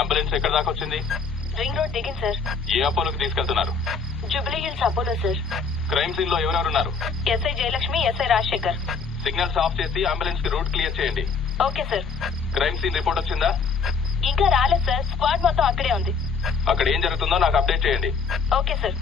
Ambulance ఎక్కడ దాకా వచ్చింది? రింగ్ రోడ్ దిగింది సార్. ఏ అపోలోకి తీసుకెళ్తున్నారు? Jubilee Hills Apollo sir. Crime scene లో ఎవరెవరున్నారు? SI Jayalakshmi, SI Rajasekhar. Signals off చేసి అంబులెన్స్ కి రూట్ క్లియర్ చేయండి. Okay sir. Crime scene report వచ్చిందా? ఇంకా రాలేదు సార్. స్క్వాడ్ మొత్తం అక్కడే ఉంది. అక్కడ ఏం జరుగుతుందో నాకు అప్డేట్ చేయండి. Okay sir.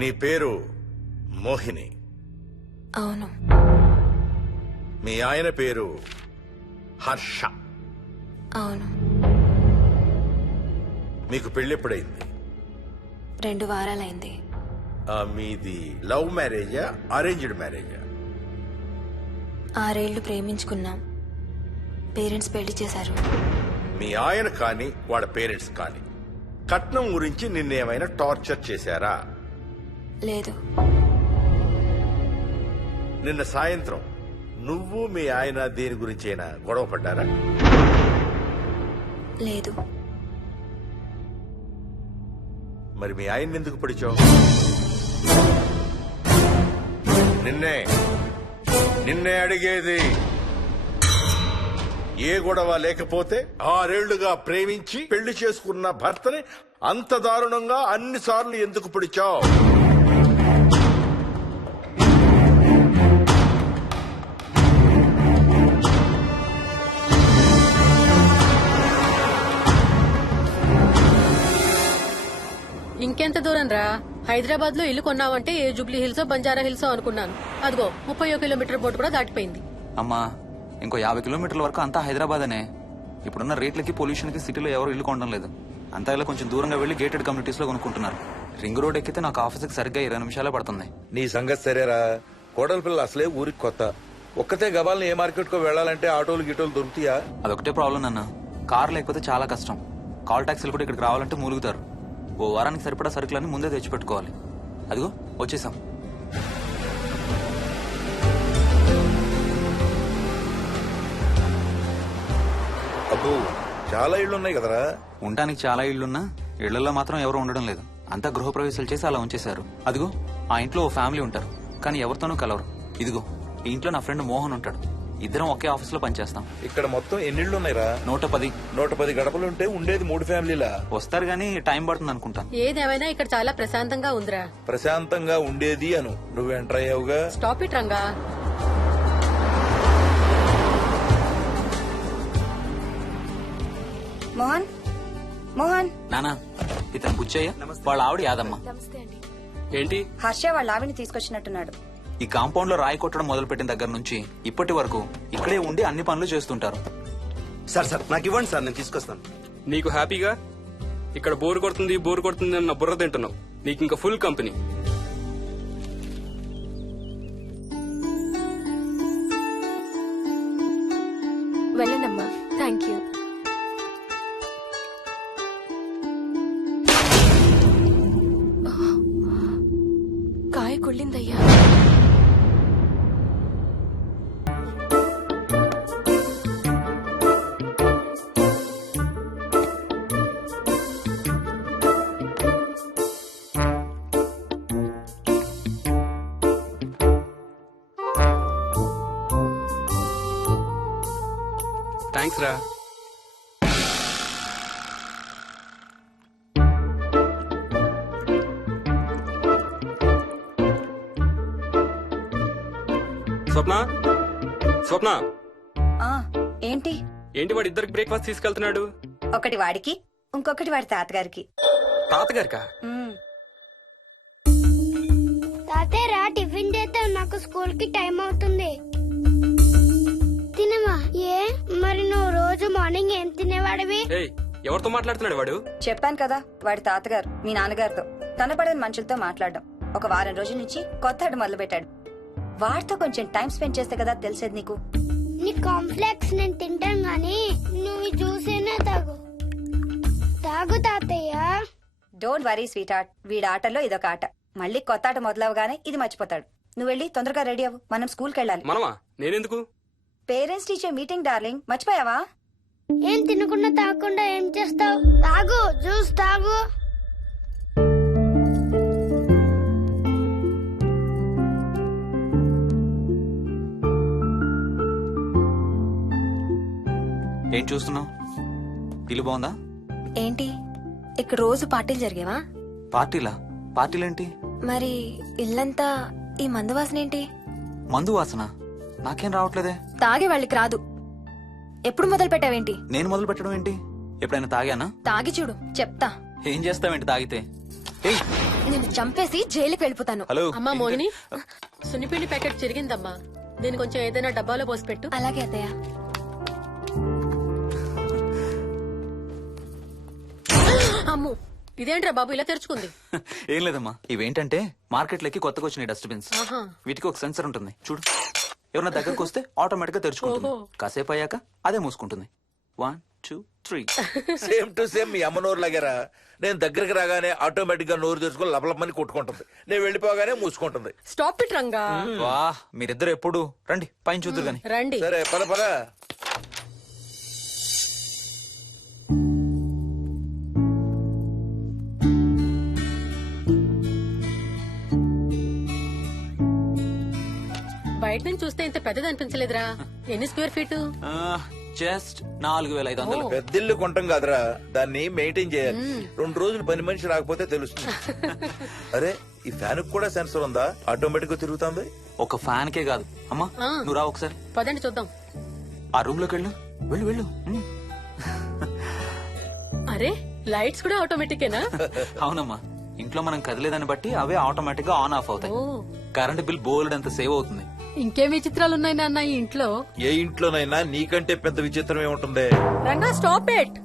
నీ పేరు మోహిని? అవును. మీ ఆయన పేరు హర్ష? అవును. మీకు పెళ్ళెప్పుడైంది? 2 వారాలైంది. మీది లవ్ మ్యారేజా అరేంజ్డ్ మ్యారేజా? 6 ఏళ్లు ప్రేమించుకున్నాం. పేరెంట్స్ పెళ్లి చేశారు. మీ ఆయన కానీ వాళ్ళ పేరెంట్స్ కానీ కట్నం గురించి నిన్నేమైనా టార్చర్ చేశారా? లేదు. నిన్న సాయంత్రం నువ్వు మీ ఆయన దేని గురించైనా గొడవ పడ్డారా? లేదు. మరి మీ ఆయన ఎందుకు పిడిచావు? నిన్నే అడిగేది. ఏ గొడవ లేకపోతే 6 ఏళ్లుగా ప్రేమించి పెళ్లి చేసుకున్న భర్తని అంత దారుణంగా అన్నిసార్లు ఎందుకు పిడిచావు? ఇంకెంత దూరం రా? హైదరాబాద్ లో ఇల్లు కొన్నావంటే ఏ జూబ్లీ హిల్స్ బంజారా హిల్స్ అనుకున్నాను. అదిగో 30 కిలోమీటర్ బోర్డు కూడా దాటిపోయింది. అమ్మా ఇంకో 50 కిలోమీటర్ల వరకు అంతా హైదరాబాద్ అనే. ఇప్పుడున్న రేట్లకి పొల్యూషన్ కి సిటీలో ఎవరు ఇల్లు కొనడం లేదు. అంతా ఇలా కొంచెం దూరంగా వెళ్లి గేటెడ్ కమ్యూనిటీస్ లో కొనుక్కుంటున్నారు. రింగ్ రోడ్ ఎక్కితే నాకు ఆఫీస్కి సరిగ్గా 20 నిమిషాలే పడుతుంది. నీ సంగతి సరేరా, కోడల పిల్ల అసలే ఊరికి కొత్త. ఒక్కతే గబాల్ని ఏ మార్కెట్ కో వెళ్ళాలంటే ఆటోలు గిటోలు దొరుకుతాయా? అదొకటే ప్రాబ్లం అన్న. కార్ లేకపోతే చాలా కష్టం. కాల్ టాక్సీలు కూడా ఇక్కడికి రావాలంటే మూలుగుతారు. ఓ వారానికి సరిపడా సరుకులన్నీ ముందే తెచ్చిపెట్టుకోవాలి. అదిగో వచ్చేసాం. అబ్బో చాలా ఇళ్ళు ఉన్నాయి కదరా. ఉండటానికి చాలా ఇళ్లున్నా ఇళ్లలో మాత్రం ఎవరు ఉండడం లేదు. అంతా గృహప్రవేశాలు చేసి అలా ఉంచేశారు. అదిగో ఆ ఇంట్లో ఓ ఫ్యామిలీ ఉంటారు, కానీ ఎవరితోనూ కలవరు. ఇదిగో ఈ ఇంట్లో నా ఫ్రెండ్ మోహన్ ఉంటాడు. ఇద్దరం ఒకే ఆఫీస్ లో పనిచేస్తాం. ఇక్కడ మొత్తం ఎన్ని ఇళ్ళు ఉన్నాయిరా? 110. 110 గడపలుంటే ఉండేది 3 ఫ్యామిలీలా. వస్తారు గానీ టైం పడుతుంది అనుకుంటాను. ఏదేమైనా ఇక్కడ చాలా ప్రశాంతంగా ఉందిరా. ప్రశాంతంగా ఉండేది అను, నువ్వు ఎంటర్ అయ్యావుగా. Stop it Ranga. మోహన్ మోహన్ నానా ఇతను బుచ్చయ్య, వాళ్ళ ఆవిడ యాదమ్మ. ఏంటి? హర్ష వాళ్ళ ఆవిని తీసుకొచ్చినట్టున్నాడు. ఈ కాంపౌండ్ లో రాయి కొట్టడం మొదలుపెట్టిన దగ్గర నుంచి ఇప్పటి వరకు ఇక్కడే ఉండి అన్ని పనులు చేస్తుంటారు. సార్ నాకు ఇవ్వండి సార్, నేను తీసుకొస్తాను. నీకు హ్యాపీగా ఇక్కడ బోర్ కొడుతుంది అన్న బుర్ర తింటున్నావు. నీకు ఇంకా ఫుల్ కంపెనీ. వెళ్ళండమ్మా. Thank you. కాయ కుళ్ళిందయ్యా. థ్యాంక్స్ రా. స్వప్న ఆ ఏంటి? ఏంటి వాడు ఇద్దరికి బ్రేక్ఫాస్ట్ తీసుకెళ్తున్నాడు? ఒకటి వాడికి, ఇంకొకటి వాడి తాతగారికి. తాతగారికా? ఉమ్. తాతయ్యరా టిఫిన్ చేద్దాం, నాకు స్కూల్ కి టైం అవుతుంది. తినమా? ఏ మరి నువ్వు రోజు మార్నింగ్ ఏం తినేవాడివి? ఏయ్, ఎవరితో మాట్లాడుతున్నాడు వాడు? చెప్పాను కదా, వాడి తాతగారు మీ నాన్నగారితో కనపడని మనుషులతో మాట్లాడడం. ఒక వారం రోజుల నుంచి కొత్త ఆడు మొదలు పెట్టాడు. వాడితో కొంచెం టైం స్పెండ్ చేస్తే కదా తెలిసేది నీకు. నీ కాంప్లెక్స్ నేను తింటాను గానీ నువ్వు జ్యూసేనా తాగు. తాగు తాతయ్య. డోంట్ వరీ స్వీట్ హార్ట్, వీడి ఆటలో ఇదొక ఆట. మళ్ళీ కొత్త ఆట మొదలవగానే ఇది మర్చిపోతాడు. నువ్వు వెళ్ళి తొందరగా రెడీ అవ్వు, మనం స్కూల్కి వెళ్ళాలి. మనమా? నేనెందుకు? పేరెంట్స్ టీచర్ మీటింగ్ డార్లింగ్, మర్చిపోయావా? ఏం తినకుండా తాగకుండా ఏం చేస్తావు? తాగు, జ్యూస్ తాగు. ఏం చూస్తున్నావు? ఇల్లు బాగుందా? ఏంటి ఇక్కడ రోజు పార్టీలు జరిగేవా? పార్టీలా? పార్టీలేంటి? మరి ఇల్లంతా ఈ మందు వాసన ఏంటి? మందు వాసన నాకేం రావట్లేదే. తాగే వాళ్ళకి రాదు. ఎప్పుడు మొదలు పెట్టావేంటి? నేను మొదలు పెట్టడం ఏంటి? ఎప్పుడైనా తాగానా? తాగి చూడు, చెప్తా. ఏం చేస్తావేంటి తాగితే? ఏయ్, నేను చంపేసి జైలుకి వెళ్ళిపోతాను. హలో. అమ్మా మోహిని, సున్నిపిండి ప్యాకెట్ చిరిగిందమ్మా. దీని కొంచెం ఏదైనా డబ్బాలో పోసి పెట్టు. అలాగే అత్తయ్య. అమ్ము, ఇదేంట్రా బాబు ఇలా తెరుచుకుంది? ఏం లేదమ్మా, ఇవేంటంటే మార్కెట్లోకి కొత్తగా వచ్చిన డస్ట్బిన్స్. ఆహా. వీటికి ఒక సెన్సర్ ఉంటుంది చూడు. ఎవరైనా దగ్గరకు వస్తే ఆటోమేటిక్ గా తెరుచుకుంటుంది. ఓహో. కాసేపు అయ్యాక అదే మూసుకుంటుంది. 1 2 3. సేమ్ టు సేమ్ మీ అమ్మ నోరు లాగారా. నేను దగ్గరికి రాగానే ఆటోమేటిక్ గా నోరు తెరుచుకొని లపలపమని కొట్టుకుంటుంది. నేను వెళ్ళిపోగానే మూసుకుంటుంది. Stop it Ranga. వా, మీరిద్దరు ఎప్పుడు రండి పైన చూద్దరు గాని. రండి. సరే పద పద. బయట నుంచి చూస్తే ఇంత పెద్దది అనిపించలేదురా. ఎన్ని స్క్వేర్ ఫీట్? జస్ట్ 4500. పెద్దిల్లు కొంటాం కాదురా, దాన్ని మెయింటైన్ చేయాలి. 2 రోజులు పని మనిషి రాకపోతే తెలుస్తుంది. అరే ఈ ఫ్యాన్ కూడా సెన్సర్ ఉందా? ఆటోమేటిక్ గా తిరుగుతుంది. ఒక ఫ్యాన్ కే కాదు. అమ్మా నువ్వు రా ఒకసారి. పదండి చూద్దాం. ఆ రూమ్ లోకి వెళ్ళు. వెళ్ళు వెళ్ళు. అరే లైట్స్ కూడా ఆటోమేటికేనా? అవునమ్మా, ఇంట్లో మనం కదిలేదాన్ని బట్టి అవే ఆటోమేటిక్ గా ఆన్ ఆఫ్ అవుతాయి. ఓ కరెంట్ బిల్ బోల్డ్ అంత సేవ్ అవుతుంది. ఇంకేం విచిత్రాలు ఉన్నాయి నాన్న ఈ ఇంట్లో. ఏ ఇంట్లోనైనా నీకంటే పెద్ద విచిత్రం ఏముంటుంది? Ranga stop it.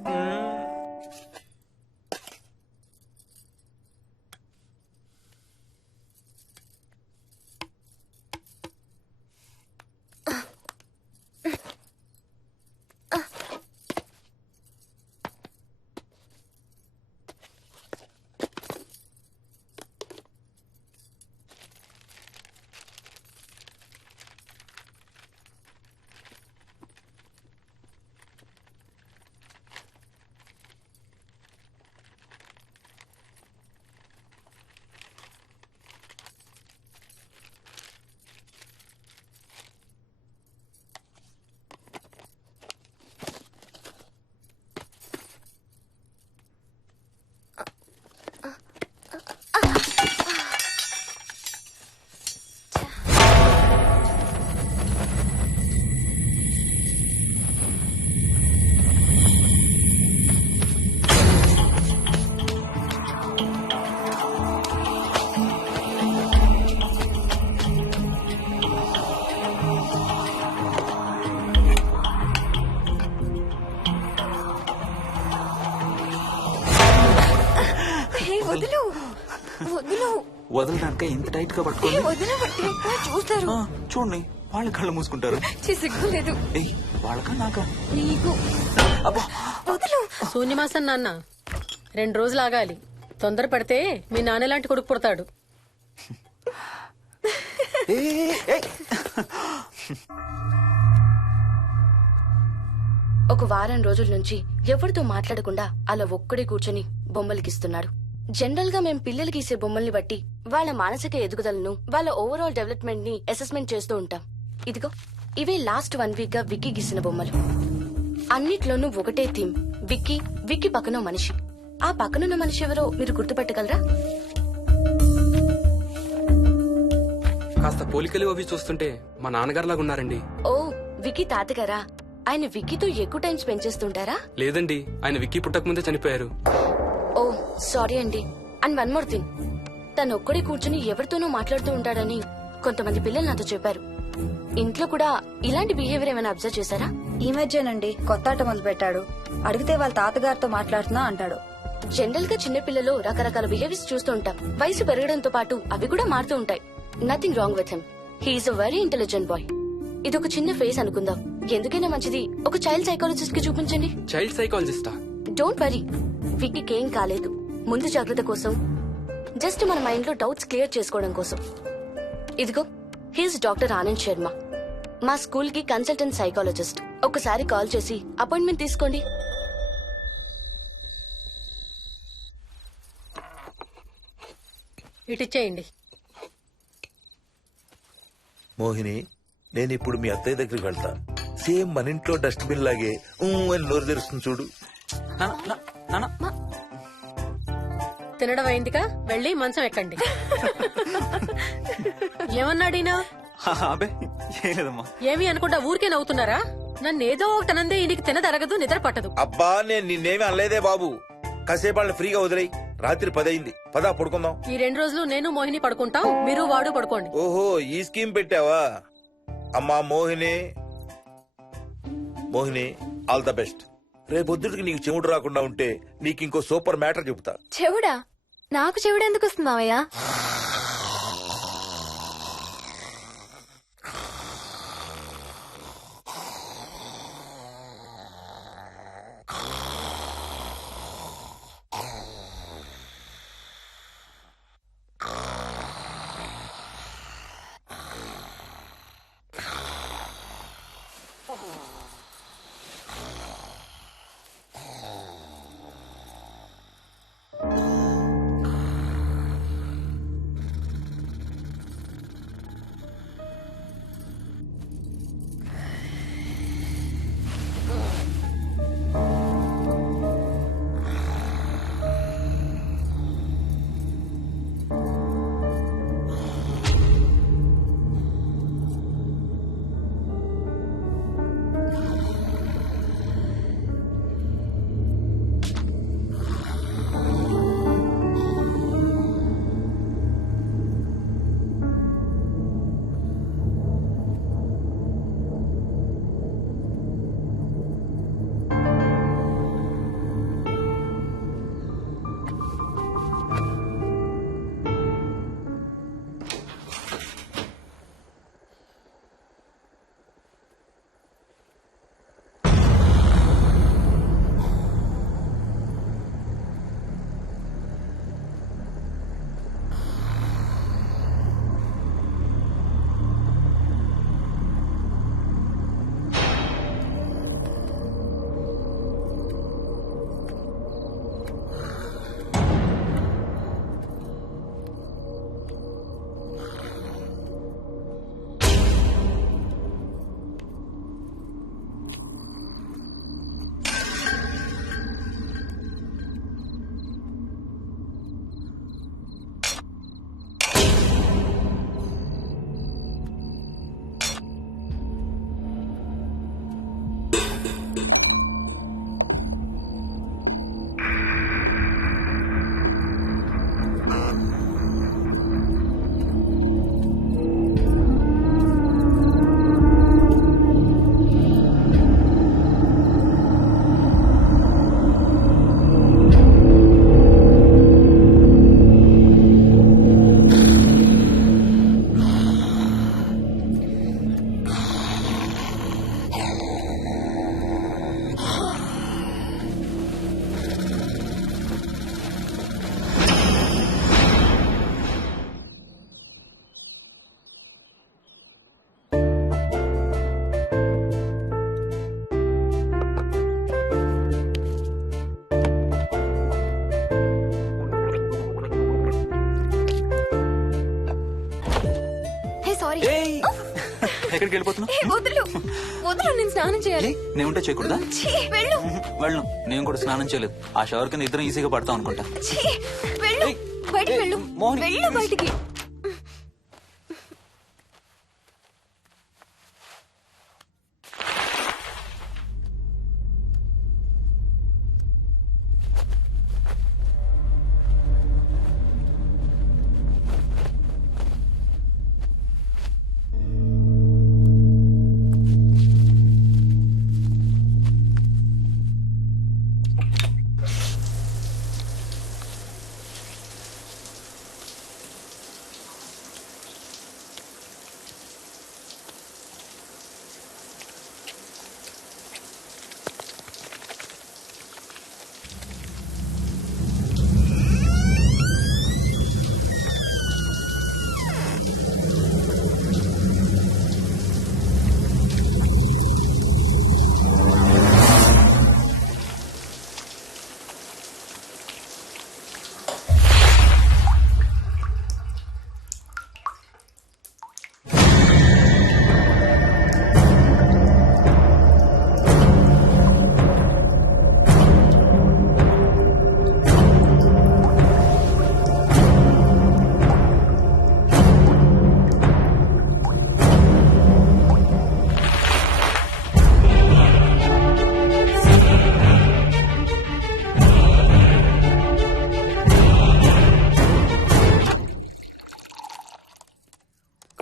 వదులు వదులు వదలడానిక ఇంత టైట్ గా పట్టుకోండి. వదిలి చూస్తారు. చూడండి, వాళ్ళ కళ్ళు మూసుకుంటారు. సిగ్గులేదు ఏయ్, వాళ్ళకా నాకా? నీకు. వదులు. శూన్యమాసం నాన్న 2 రోజులు ఆగాలి. తొందర పడితే మీ నాన్న లాంటి కొడుకు పుడతాడు. ఒక వారం రోజుల నుంచి ఎవరితో మాట్లాడకుండా అలా ఒక్కడే కూర్చొని బొమ్మలు గీస్తున్నాడు. జనరల్ గా మేం పిల్లలు గీసే బొమ్మల్ని బట్టి వాళ్ళ మానసిక ఎదుగుదలను, వాళ్ళ ఓవరాల్ డెవలప్మెంట్ ని అసెస్మెంట్ చేస్తూ ఉంటాం. ఇదిగో ఇవే లాస్ట్ 1 వీక్ గా విక్కీ గీసిన బొమ్మలు. అన్నిట్లోనూ ఒకటే థీమ్, విక్కీ, విక్కీ పక్కన మనిషి. ఆ పక్కనున్న మనిషి ఎవరో మీరు గుర్తుపెట్టగలరా? కాస్త పోలికలు అవి చూస్తుంటే మా నాన్నగారులాగా ఉన్నారండి. ఓ, విక్కీ తాతగారా? ఆయన విక్కీతో ఎక్కువ టైం స్పెండ్ చేస్తుంటారా? లేదండి, ఆయన విక్కీ పుట్టక ముందే చనిపోయారు. ఓ సారీ అండి. అండ్ 1 మోర్ థింగ్, తను ఒక్కడే కూర్చుని ఎవరితోనూ మాట్లాడుతూ ఉంటాడని కొంతమంది పిల్లలు నాతో చెప్పారు. ఇంట్లో కూడా ఇలాంటి బిహేవియర్ ఏమైనా అబ్జర్వ్ చేశారా? ఈ మధ్యనండి కొత్త ఆట మొదలు పెట్టాడు. అడిగితే వాళ్ళ తాతగారితో మాట్లాడుతున్నా అంటాడు. జనరల్ గా చిన్న పిల్లలు రకరకాల బిహేవియర్స్ చూస్తూ ఉంటాం. వయసు పెరగడంతో పాటు అవి కూడా మారుతూ ఉంటాయి. Nothing wrong with him. He's a very intelligent boy. ఇదొక చిన్న ఫేస్ అనుకుందాం. ఎందుకైనా మంచిది ఒక చైల్డ్ సైకాలజిస్ట్ కి చూపించండి. చైల్డ్ సైకాలజిస్టా? డోంట్ వరీ, విక్కీకి ఏం కాలేదు. ముందు జాగ్రత్త కోసం, జస్ట్ మన మైండ్ లో డౌట్స్ క్లియర్ చేసుకోవడం కోసం. ఇదిగో, హీస్ డాక్టర్ ఆనంద్ శర్మ, మా స్కూల్ కి కన్సల్టెంట్ సైకాలజిస్ట్. ఒకసారి కాల్ చేసి అపాయింట్మెంట్ తీసుకోండి. ఇటిచ్చేయండి. మోహిని, నేను ఇప్పుడు మీ అత్తయ్య దగ్గరికి వెళ్తా. సేమ్ మన ఇంట్లో డస్ట్ బిన్ లాగే అని నోరు తెరుస్తుంది చూడు. తినడం అయిందిగా, వెళ్ళి మంచం ఎక్కండి. ఏమన్నాడినా? అబే ఏం లేదమ్మా. ఏమి అనుకుంటా ఊరికే నవ్వుతున్నారా? నన్ను ఏదో ఒకటి అనందే ఈయనకి తినదరగదు, నిద్ర పట్టదు. అబ్బా, నేను నిన్నేమి అనలేదే బాబు. కాసేపు వాళ్ళని ఫ్రీగా వదిలేయి. రాత్రి 10 అయింది, పదా పడుకుందాం. ఈ 2 రోజులు నేను మోహిని పడుకుంటాం, మీరు వాడు పడుకోండి. ఓహో, ఈ స్కీమ్ పెట్టావా? అమ్మా Mohini, Mohini, all the best. రేపొద్దుటికి నీకు చెవుడు రాకుండా ఉంటే నీకు ఇంకో సూపర్ మ్యాటర్ చెబుతా. చెవుడా? నాకు చెవుడు ఎందుకు వస్తుంది మావయ్య? ఎక్కడికి వెళ్ళిపోతున్నావు? ఏ, వదులు వదులు, నేను స్నానం చేయాలి. నేను ఉంటే చేయకూడదా? ఛీ, వెళ్ళు. వెళ్ళను, నేను కూడా స్నానం చేయలేదు. ఆ షవర్ కింద ఇద్దరం ఈజీగా పడతాం అనుకుంటా. ఛీ, వెళ్ళు. ఏయ్, బయటికి ఏయ్, వెళ్ళు. మోహిని, వెళ్ళు బయటికి.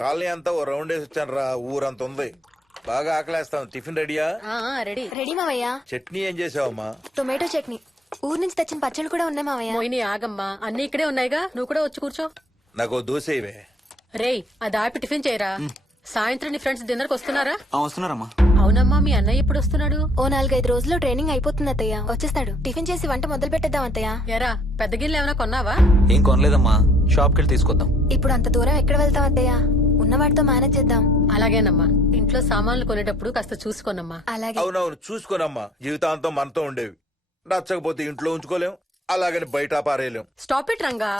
కాలనీ అంతా ఓ రౌండ్ వేసి వచ్చాను రా. ఊరంత ఉంది. బాగా ఆకలేస్తాం. టిఫిన్ రెడీయా? రెడీ. రెడీ మావయ్య. చట్నీ ఏం చేసావమ్మా? టొమాటో చట్నీ. ఊరు నుంచి తెచ్చిన పచ్చళ్ళు కూడా ఉన్నాయి మావయ్య. మోహిని ఆగమ్మా, అన్ని ఇక్కడే ఉన్నాయిగా, నువ్వు కూడా వచ్చి కూర్చో. నాకు ఓ దోశ ఇవే. రేయ్, అది ఆపి టిఫిన్ చేయరా. సాయంత్రం నీ ఫ్రెండ్స్ డిన్నర్ కి వస్తున్నారా? వస్తున్నారమ్మా. అవునమ్మా, మీ అన్నయ్య ఎప్పుడు వస్తున్నాడు? ఓ 4-5 రోజుల్లో ట్రైనింగ్ అయిపోతుంది అత్తయ్య, వచ్చేస్తాడు. టిఫిన్ చేసి వంట మొదలు పెట్టేద్దాం అత్తయ్య. ఎరా, పెద్ద గిన్నెలు ఏమైనా కొన్నావా? ఏం కొనలేదమ్మా, షాప్కి వెళ్ళి తీసుకొద్దాం. ఇప్పుడు అంత దూరం ఎక్కడ వెళ్తాం అత్తయ్య? ఉన్న వాటితో మేనేజ్ చేద్దాం. అలాగేనమ్మా, ఇంట్లో సామాన్లు కొనేటప్పుడు కాస్త చూసుకోనమ్మా. అలాగే. అవునవును, చూసుకోనమ్మా. జీవితాంతం మనతో ఉండేవి. నచ్చకపోతే ఇంట్లో ఉంచుకోలేం, అలాగని బయట పారేయలేం. Stop it Ranga.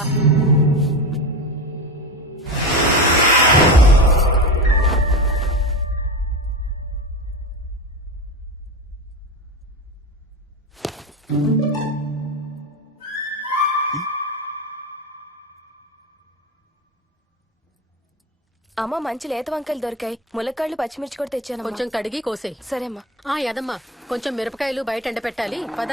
అమ్మ, మంచి లేత వంకాయలు దొరికాయి. ములక్కాళ్ళు, పచ్చిమిర్చి కూడా తెచ్చాను. కొంచెం కడిగి కోసేయ్. సరేమ్మా. యదమ్మా, కొంచెం మిరపకాయలు బయట ఎండ పెట్టాలి. పద.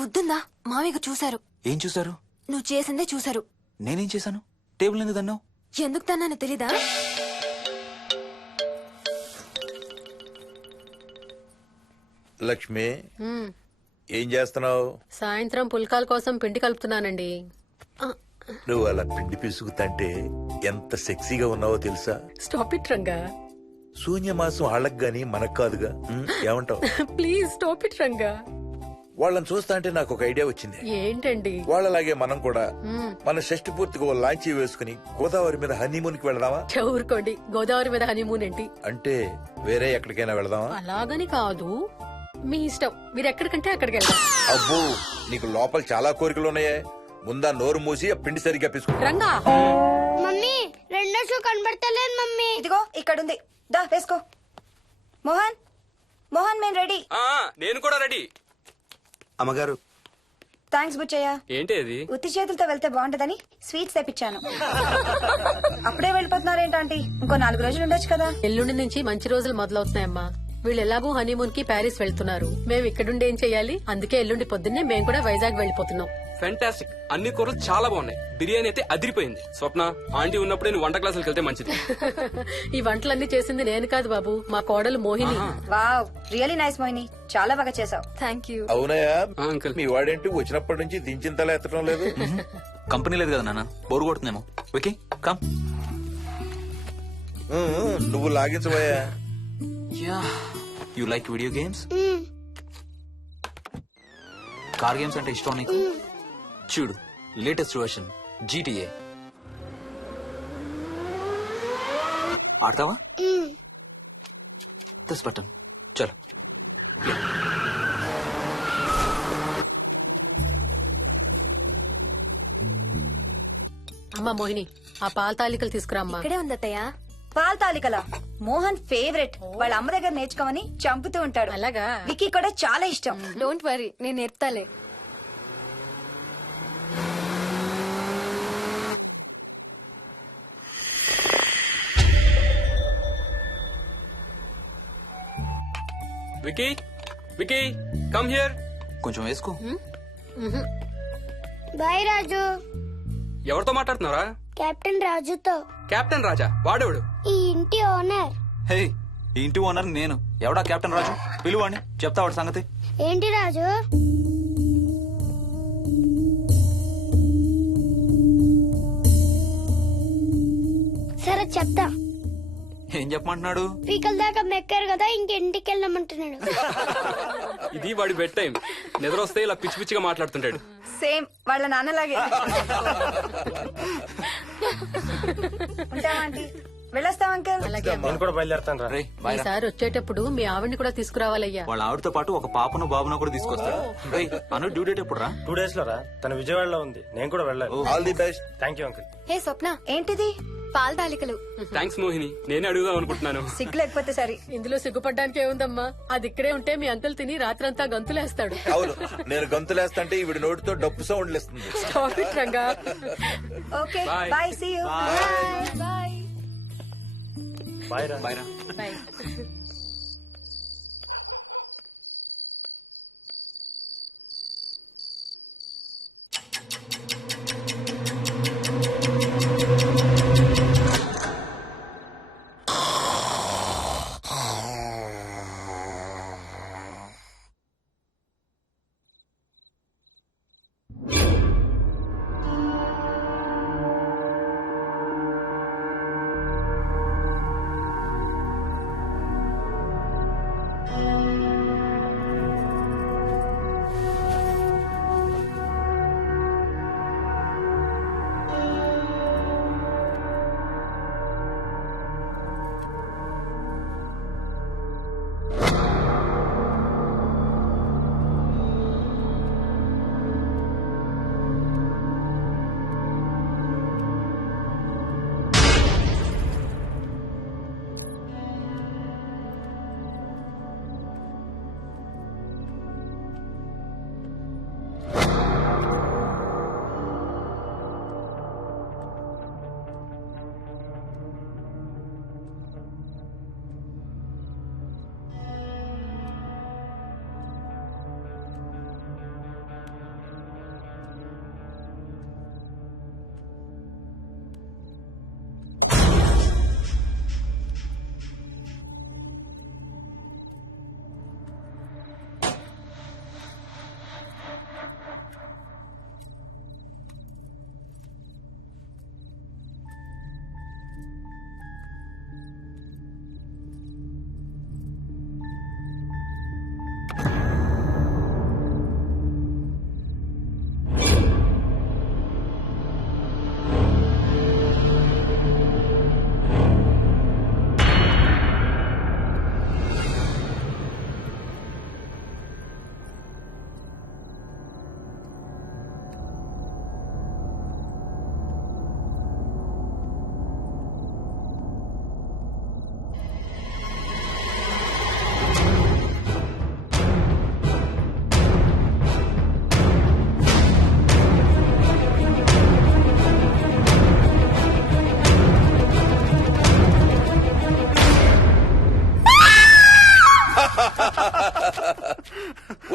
బుద్ధుందా? మామయ్య చూశారు. ఏం చూసారు? నువ్వు చేసిందే చూశారు. నేనేం చేశాను? టేబుల్ ఎందుకు దన్నావు? ఎందుకు తన్నాను తెలీదా? లక్ష్మి, ఏం చేస్తున్నావు? సాయంత్రం పుల్కాల కోసం పిండి కలుపుతున్నానండి. నువ్వు అలా పిండి పిసుకుతంటే ఎంత సెక్సీగా ఉన్నావో తెలుసా? Stop it Ranga. శూన్యమాసం వాళ్ళకి గాని మనకు కాదుగా. ఏమంటావు? Please stop it Ranga. వాళ్ళని చూస్తా అంటే నాకు ఒక ఐడియా వచ్చింది. ఏంటండి? వాళ్ళలాగే మనం కూడా మన షష్టి పూర్తిగా ఓ లాంచీ వేసుకుని గోదావరి మీద హనీమూన్ కి వెళదామా? ఊరుకోండి, గోదావరి మీద హనీమూన్ ఏంటి? అంటే వేరే ఎక్కడికైనా వెళదామా? అలాగని కాదు, మీ ఇష్టం. మీరు ఎక్కడికంటే అక్కడికి వెళ్దాం. అబ్బో, నీకు లోపల చాలా కోరికలు ఉన్నాయే. ముందా నోరు మూసి ఆ పిండి సరిగ్గా పిసుకు. రంగా. మమ్మీ, రెండో షూ కనబడతలేదు మమ్మీ. ఇదిగో ఇక్కడుంది, దా వేసుకో. మోహన్, మోహన్, మేము రెడీ. నేను కూడా రెడీ. అమ్మగారు, థ్యాంక్స్ బుచ్చయ్య. ఏంటి అది? ఉత్తి చేతులతో వెళ్తే బాగుంటదని స్వీట్స్ తెప్పించాను. అప్పుడే వెళ్ళిపోతున్నారేంటంటే ఇంకో 4 రోజులు ఉండొచ్చు కదా. ఎల్లుండి నుంచి మంచి రోజులు మొదలవుతున్నాయమ్మా. వీళ్ళు ఎలాగూ హనీమూన్ కి ప్యారిస్ వెళ్తున్నారు. మేము ఇక్కడుండి ఏం చెయ్యాలి? అందుకే ఎల్లుండి పొద్దున్నే మేము కూడా వైజాగ్ వెళ్ళిపోతున్నాం. ఫెంటాస్టిక్. అన్ని కూరలు చాలా బాగున్నాయి. బిర్యానీ అయితే అదిరిపోయింది. స్వప్న, ఆంటీ ఉన్నప్పుడే నువ్వు వంట క్లాసులకు వెళ్తే మంచిది. ఈ వంటలన్నీ చేసింది నేను కాదు బాబు, మా కోడలు Mohini. Wow, really nice Mohini, చాలా బాగా చేసావు. Thank you. అవునయ్యా, అంకుల్. మీ వాడేంటి వచ్చినప్పటి నుంచి దించింతలా ఎత్తడం లేదు? కంపెనీ లేదు కదా నాన్న, బోరు కొడుతుందేమో. Okay, come. నువ్వు లాగించబోయా? You like video games? Car games అంటే ఇష్టం నీకు? చూడు, లేటెస్ట్ వర్షన్ GTA. ఆడతావా? This button. చలో. అమ్మా మోహిని, ఆ పాల తాలికలు తీసుకురామ్మా. ఇక్కడే ఉంది అత్తయ్య. పాల తాలికల మోహన్ ఫేవరెట్. వాళ్ళ అమ్మ దగ్గర నేర్చుకోమని చంపుతూ ఉంటాడు. అలాగా? విక్కీ కూడా చాలా ఇష్టం. డోంట్ వరీ, నేను నేర్పుతాలే. Vicky, Vicky, come here. కొంచెం వేసుకో. బాయ్ రాజు. ఎవరితో మాట్లాడుతున్నారా? కెప్టెన్ రాజుతో. కెప్టెన్ రాజా? వాడేవాడు? ఈ ఇంటి ఓనర్. హే, ఈ ఇంటి ఓనర్ నేను. ఎవడా కెప్టెన్ రాజు? పిలువాడిని, చెప్తా వాడి సంగతి. ఏంటి రాజు? సరే చెప్తా. ఏం చెప్పమంటున్నాడు? పీకల దాకా మెక్కారు కదా, ఇంటికి వెళ్ళమంటున్నాడు. ఇది వాడి బెడ్ టైం. నిద్ర వస్తే ఇలా పిచ్చి పిచ్చిగా మాట్లాడుతుంటాడు. సేమ్ వాళ్ళ నాన్నలాగే. ఉంటావా ఆంటీ? వెళ్ళొస్తాం అంకల్. అలాగే. నేను కూడా బయలుదేరతాను రా. రే, బాయ్ రా. ఈసారి వచ్చేటప్పుడు మీ ఆవిడ్ని కూడా తీసుకురావాలయ్యా. వాళ్ళ ఆవిడతో పాటు ఒక పాపను బాబును కూడా తీసుకొస్తాడు. రేయ్, అను డ్యూ డేట్ ఎప్పుడు రా? 2 days లో రా. తన విజయవాడలో ఉంది. నేను కూడా వెళ్ళాలి. All the best. Thank you uncle. Hey Swapna, ఏంటిది? పాల తాలికలు. థ్యాంక్స్ మోహిని, నేనే అడుగుదాం అనుకుంటున్నాను. సిగ్గు లేకపోతే సరే. ఇందులో సిగ్గుపడ్డానికి ఏముందమ్మా? అది ఇక్కడే ఉంటే మీ అంకుల్ తిని రాత్రంతా గంతులేస్తాడు. అవును, నేను గంతులేస్తంటే ఈవిడ నోటితో డప్పు సౌండ్లు ఇస్తుంది. Stop it, Ranga. Okay Bye. Bye, see you. Bye. Bye రా. బాయ్ రా. Bye.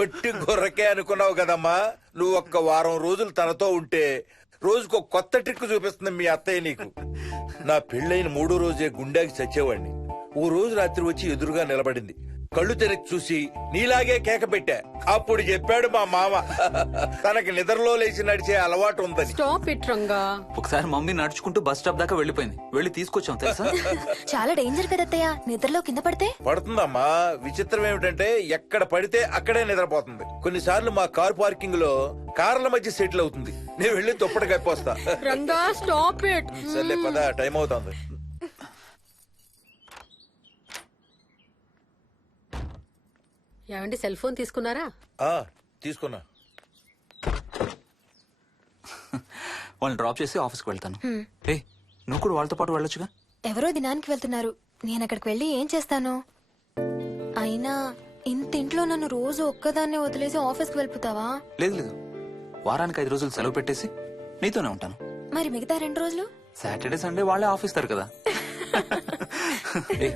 ఒట్టి గొర్రకే అనుకున్నావు కదమ్మా. నువ్వు ఒక్క వారం రోజులు తనతో ఉంటే రోజుకు ఒక కొత్త ట్రిక్ చూపిస్తుంది మీ అత్తయ్య నీకు. నా పెళ్ళైన 3వ రోజే గుండెకి చచ్చేవాడిని. ఓ రోజు రాత్రి వచ్చి ఎదురుగా నిలబడింది. కళ్ళు తెరిచి చూసి నీలాగే కేక పెట్టా. అప్పుడు చెప్పాడు మా మామ తనకి నిద్రలో లేచి నడిచే అలవాటు ఉందని. Stop it Ranga. ఒకసారి మమ్మీ నడుచుకుంటూ బస్ స్టాప్ దాకా వెళ్ళిపోయింది. వెళ్ళి తీసుకొచ్చాం తెలుసా. చాలా డేంజర్ కదా అత్తయ్య, నిద్రలో కింద పడితే. పడుతుందమ్మా. విచిత్రం ఏమిటంటే ఎక్కడ పడితే అక్కడే నిద్రపోతుంది. కొన్నిసార్లు మా కార్ పార్కింగ్ లో కార్ల మధ్య సెటిల్ అవుతుంది. నేను వెళ్ళి దుప్పటి కప్పొస్తా. Ranga stop it. సర్లే పద, టైం అవుతుంది. ఏమండి సెల్ ఫోన్ తీసుకున్నారా? ఆ, తీసుకున్నా. వాళ్ళని డ్రాప్ చేసి ఆఫీస్కి వెళ్తాను. ఏ నువ్వు కూడా వాళ్ళతో పాటు వెళ్ళొచ్చుగా. ఎవరో దినానికి వెళ్తున్నారు, నేను అక్కడికి వెళ్ళి ఏం చేస్తాను? అయినా ఇంత ఇంట్లో నన్ను రోజు ఒక్కదాన్నే వదిలేసి ఆఫీస్కి వెళ్ళిపోతావా? లేదు లేదు, వారానికి 5 రోజులు సెలవు పెట్టేసి నీతోనే ఉంటాను. మరి మిగతా 2 రోజులు? సాటర్డే సండే వాళ్ళే ఆఫీస్ తారు కదా. ఏ,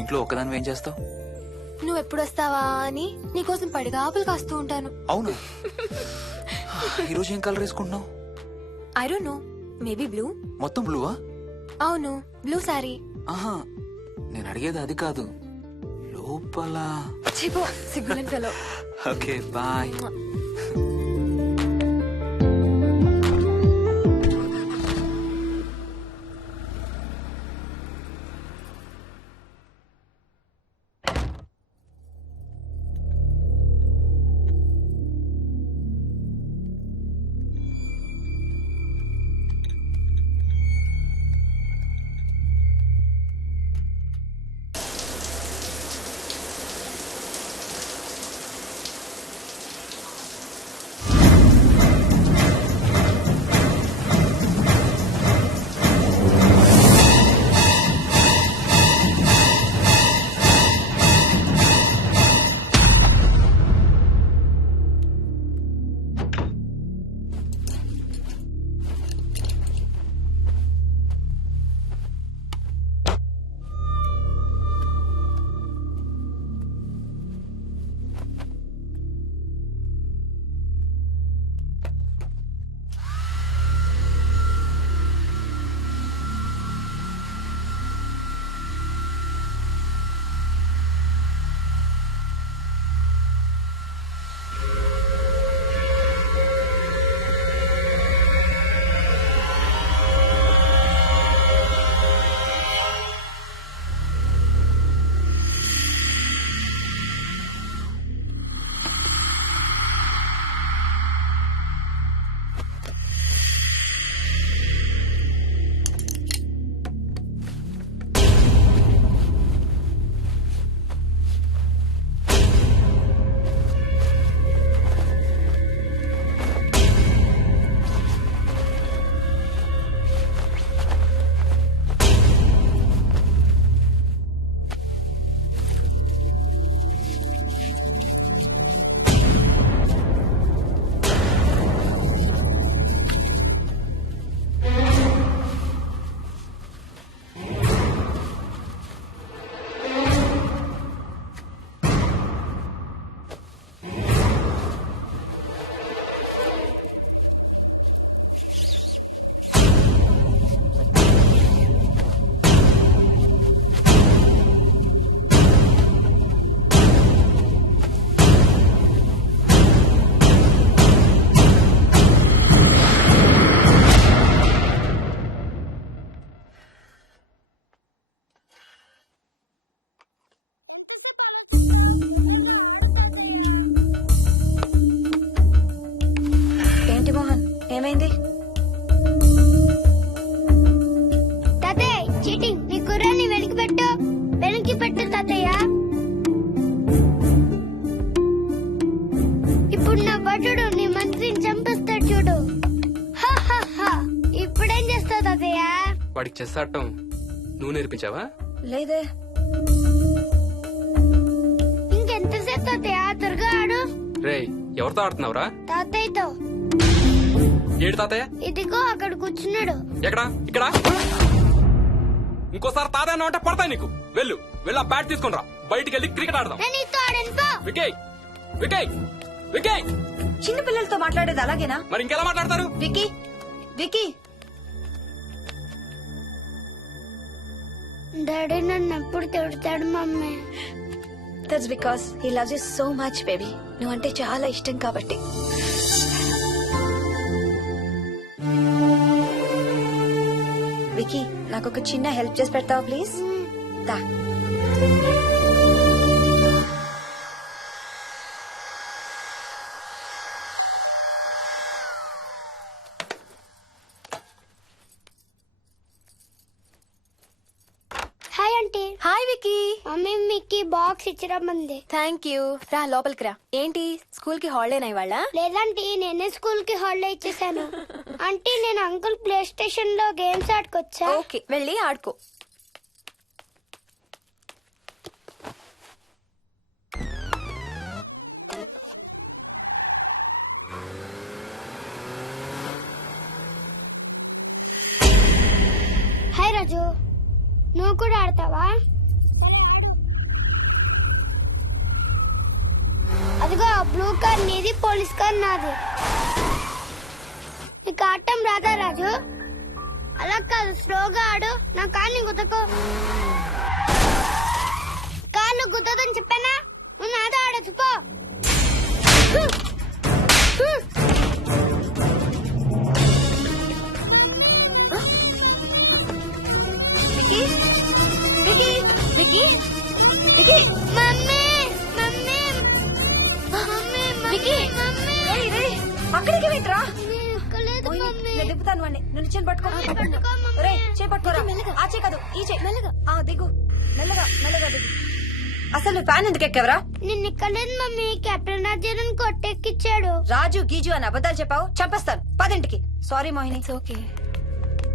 ఇంట్లో ఒక్కదాని ఏం చేస్తావు? నువ్వు ఎప్పుడు వస్తావా అని నీకోసం పడిగా ఆపులు కాస్తూ ఉంటాను. అవును. ఈరోజు ఏం కలర్ వేసుకుంటున్నావు? I don't know, maybe blue. మొత్తం బ్లూవా? అవును, బ్లూ సారీ. ఆహా, నేను అడిగేది అది కాదు, లోపల. సిగ్గులని ఫెలో. Okay bye. ఏంటి మోహన్, ఏమైంది? తాతయ్య చీటింగ్, నీ కుర్రాన్ని వెనక్కి పెట్టు, వెనక్కి పెట్టు తాతయ్య. ఇప్పుడు నా భటుడు నీ మంత్రిని చంపేస్తాడు చూడు. హా, హా, హా. ఇప్పుడేం చేస్తావు తాతయ్య? వాడికి చెస్ ఆడటం నువ్వు నేర్పించావా? లేదే. ఇంకెంతసేపు తాతయ్య? త్వరగా ఆడు. రేయ్, ఎవరితో ఆడుతున్నావురా? తాతయ్యతో. ఏడు తాతయ్య? ఇదిగో అక్కడ కూర్చున్నాడు. ఎక్కడా? ఇక్కడ. ఇంకోసారి తాతయ్య అంటే పడతాయి నీకు. వెళ్ళు వెళ్ళి ఆ బ్యాట్ తీసుకుని రా, బయటికి వెళ్ళి క్రికెట్ ఆడదాం. నేను నీతో ఆడను పో. వికయ్ వికయ్ వికయ్. చిన్న పిల్లలతో మాట్లాడేది అలాగేనా? మరి ఇంకెలా మాట్లాడతారు? Wiki, wiki. డాడీ నన్ను ఎప్పుడు తిడతాడు mummy. That's because he loves you so much baby. నువ్వంటే చాలా ఇష్టం కాబట్టి. వికీ, నాకు ఒక చిన్న హెల్ప్ చేసి పెడతావా ప్లీజ్? దా. Hi aunty. Hi Vicky. Mummy మీకు బాక్స్ ఇచ్చిరమ్మంది. Thank you. రా లోపలికి రా. ఏంటి స్కూల్ కి హాలిడేనా ఇవాళ? లేదంటే నేనే స్కూల్ కి హాలిడే ఇచ్చేసాను. అంటే నేను అంకుల్ ప్లే స్టేషన్ లో గేమ్స్ ఆడుకోవచ్చా? ఓకే, వెళ్ళి ఆడుకో. హాయ్ రాజు, నువ్వు కూడా ఆడతావా? అదిగో బ్లూ కార్ నీది, పోలీస్ కార్ నాది. నీకు ఆడటం రాదా రాజు? అలా కాదు, స్లోగా ఆడు. నా కార్ని గుద్దకు. కార్ను గుద్దదని చెప్పానా? నువ్వు నాతో ఆడచ్చు పో. Vicky Vicky Vicky Vicky mummy mummy Vicky అక్కడికి వెంట్రా మమ్మీ నేను దింపుతాను వాడిని. నువ్వు చేయి పట్టుకో. రే చేయి పట్టుకోరా. ఆ చేయి కాదు, ఈ చేయి. మెల్లగా. దిగు, మెల్లగా మెల్లగా దిగు. అసలు నువ్వు ఫ్యాన్ ఎందుకు ఎక్కావరా? నిన్న ఎక్కలేదు మమ్మీ, కెప్టెన్ రాజేంద్రన్ కొట్టెక్కిచ్చాడు. రాజు గీజు అని అబద్ధాలు చెప్పావు, చంపేస్తాను. 10 సారీ మోహిని. It's okay.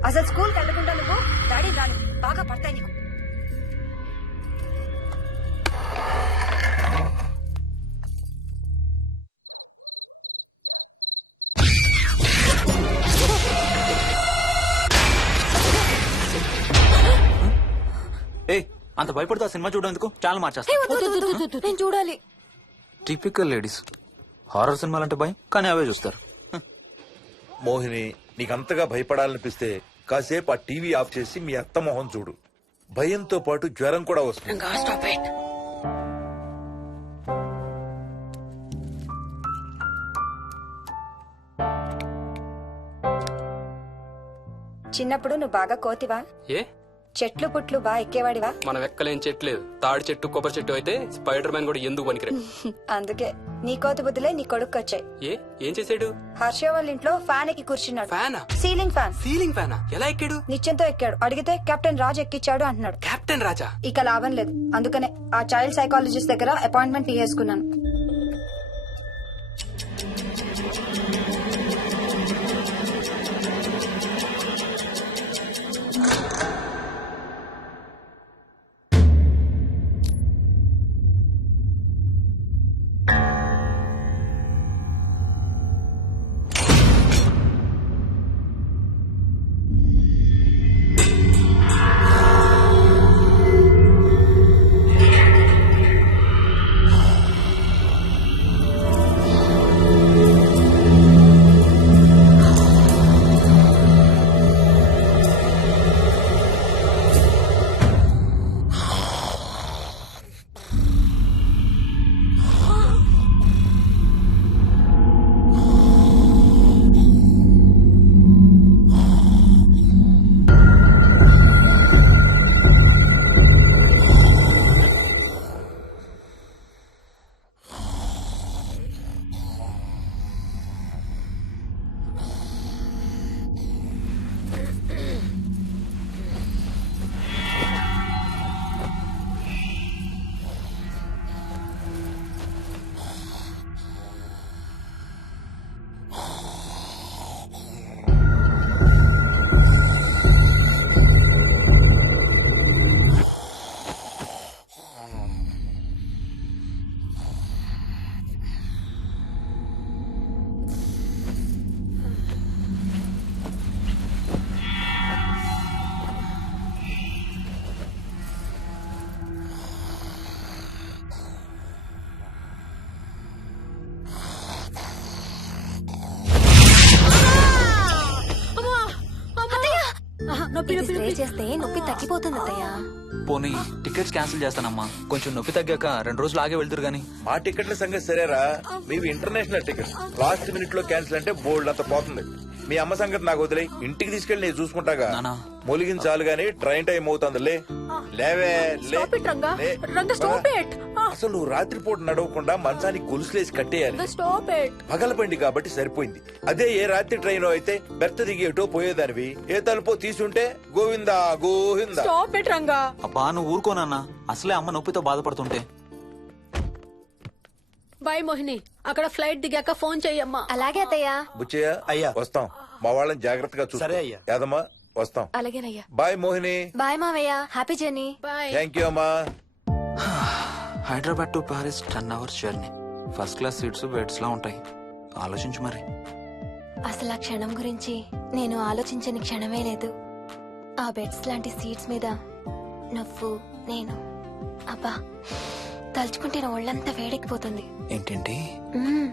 అసలు స్కూల్ వెళ్ళకుండా నువ్వు డాడీ రాను బాగా పడతాయి నీకు. ఏ అంత భయపడుతూ ఆ సినిమా చూడేందుకు చాలా మార్చేస్తా. నేను చూడాలి. Typical ladies. హారర్ సినిమాలంటే భయం, కానీ అవే చూస్తారు. మోహిని, నీకంతగా భయపడాలనిపిస్తే కాసేపు ఆ టీవీ ఆఫ్ చేసి మీ అత్త మొహం చూడు. భయంతో పాటు జ్వరం కూడా వస్తుంది. చిన్నప్పుడు నువ్వు బాగా కోతివా? ఏ చెట్లు పుట్లు బాగా ఎక్కేవాడివా? మనం ఎక్కలేని చెట్టు లేదు. తాడి చెట్టు, కొబ్బరి చెట్టు అయితే స్పైడర్ మ్యాన్ కూడా ఎందుకు పనికిరాడు. అందుకే నీ కోతి బుద్ధులే నీ కొడుకు వచ్చాయి. ఏం చేసాడు? హర్ష వాళ్ళ ఇంట్లో ఫ్యాన్ ఎక్కి కూర్చున్నాడు. ఫ్యానా? Ceiling fan. సీలింగ్ ఫ్యానా? ఎలా ఎక్కాడు? నిత్యంతో ఎక్కాడు. అడిగితే కెప్టెన్ రాజు ఎక్కిచ్చాడు అంటున్నాడు. కెప్టెన్ రాజా? ఇక లాభం లేదు. అందుకనే ఆ చైల్డ్ సైకాలజిస్ట్ దగ్గర అపాయింట్మెంట్ తీసుకున్నాను. ఇది స్ప్రే చేస్తే నొప్పి తగ్గిపోతుంది అత్తయ్య. పోనీ టికెట్స్ క్యాన్సిల్ చేస్తానమ్మా. కొంచెం నొప్పి తగ్గాక 2 రోజులు ఆగే వెళ్తురు గానీ. మా టికెట్ల సంగతి సరేరా, మీవి ఇంటర్నేషనల్ టికెట్స్. లాస్ట్ మినిట్ లో క్యాన్సిల్ అంటే బోల్డ్ అంత పోతుంది. మీ అమ్మ సంగతి నాకు వదిలే, ఇంటికి తీసుకెళ్లి నేను చూసుకుంటాగా. నానా. మొలిగిన చాలు గానీ ట్రైన్ టైం అవుతుంది. లేవే Stop it, Ranga. Ranga, stop it. అసలు నువ్వు రాత్రిపూట నడవకుండా మంచానికి గొలుసులేసి కట్టేయాలి. Stop it. పగలబండి కాబట్టి సరిపోయింది. అదే ఏ రాత్రి ట్రైన్ అయితే బెర్త దిగి ఎటో పోయేదానివి. ఏ తలుపో తీసుంటే గోవిందా గోవిందా. Stop it Ranga. అబ్బా నువ్వు ఊరుకోనన్నా, అసలే అమ్మ నొప్పితో బాధపడుతుంటే. బాయ్ మోహిని, అక్కడ ఫ్లైట్ దిగాక ఫోన్ చెయ్యమ్మా. అలాగే అత్తయ్య. బుచ్చయ్య అయ్యా. వస్తాం. మా వాళ్ళని జాగ్రత్తగా చూసుకో. సరే అయ్యా. యాదమ్మా వస్తాం. అలాగేనయ్యా. బాయ్ మోహిని. బాయ్ మావయ్య. Happy journey. Bye. Thank you అమ్మా. Hyderabad to Paris 10 hours journey. First class seats beds లా ఉంటాయి. ఆలోచించు మరి. అసలు ఆ క్షణం గురించి నేను ఆలోచించని క్షణమే లేదు. ఆ బెడ్స్ లాంటి సీట్స్ మీద నువ్వు నేను, అబ్బా తలుచుకుంటే నా ఒళ్ళంతా వేడెక్కిపోతుంది. ఏంటేంటి? మ్మ్.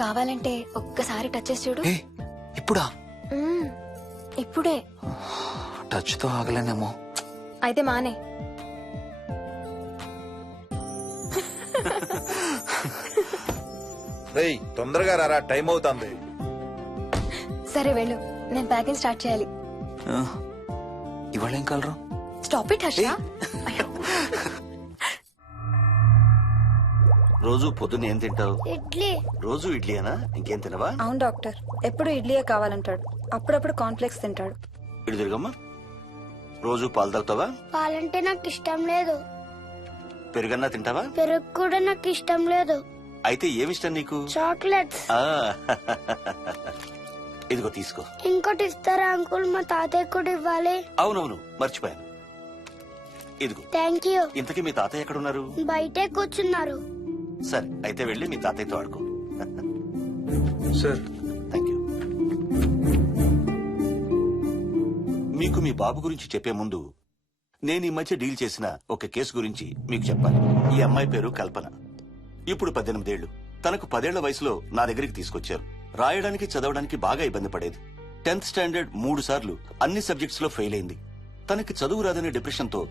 కావాలంటే ఒక్కసారి టచ్ చేసి చూడు. ఏ ఇప్పుడా? మ్మ్. ఇప్పుడే. టచ్ తో ఆగలేనేమో. అయితే మానే. రేయ్ తొందరగా రారా, టైం అవుతుంది. సరే వెళ్ళు, నేను ప్యాకింగ్ స్టార్ట్ చేయాలి. ఆ, ఇవాళ ఏం కలరు? Stop it Harsha. రోజు పొద్దున్న ఏం తింటావు? ఇడ్లీ. రోజు ఇడ్లీనా? ఇంకేం తినవా? అవును డాక్టర్, ఎప్పుడు ఇడ్లీయే కావాలంటాడు. అప్పుడప్పుడు కాన్ఫ్లెక్స్ తింటాడు. ఇటు తిరగమ్మా. రోజు పాలు తాగుతావా? పాలంటే నాకు ఇష్టం లేదు. పెరుగన్నా తింటావా? పెరుగు కూడా నాకు ఇష్టం లేదు. అయితే ఏమిష్టం నీకు? చాక్లెట్స్. ఆ, ఇదిగో తీసుకో. ఇంకోటి ఇస్తారా అంకుల్? మా తాతయ్య కూడా ఇవ్వాలి. అవునవును మర్చిపోయాను. ఇదిగో. Thank you. ఇంతకీ మీ తాతయ్య ఎక్కడున్నారు? బయటే కూర్చున్నారు. సరే అయితే వెళ్ళి మీ తాతయ్యతో ఆడుకో. Sir thank you. మీకు మీ బాబు గురించి చెప్పే ముందు నేను ఈ మధ్య డీల్ చేసిన ఒక కేసు గురించి మీకు చెప్పాలి. ఈ అమ్మాయి పేరు కల్పన. ఇప్పుడు 18 ఏళ్లు. తనకు 10 ఏళ్ల వయసులో నా దగ్గరికి తీసుకొచ్చారు. రాయడానికి చదవడానికి బాగా ఇబ్బంది పడేది. 10th స్టాండర్డ్ 3 సార్లు అన్ని సబ్జెక్ట్స్ లో ఫెయిల్ అయింది. తనకి చదువు రాదనే డిప్రెషన్ తో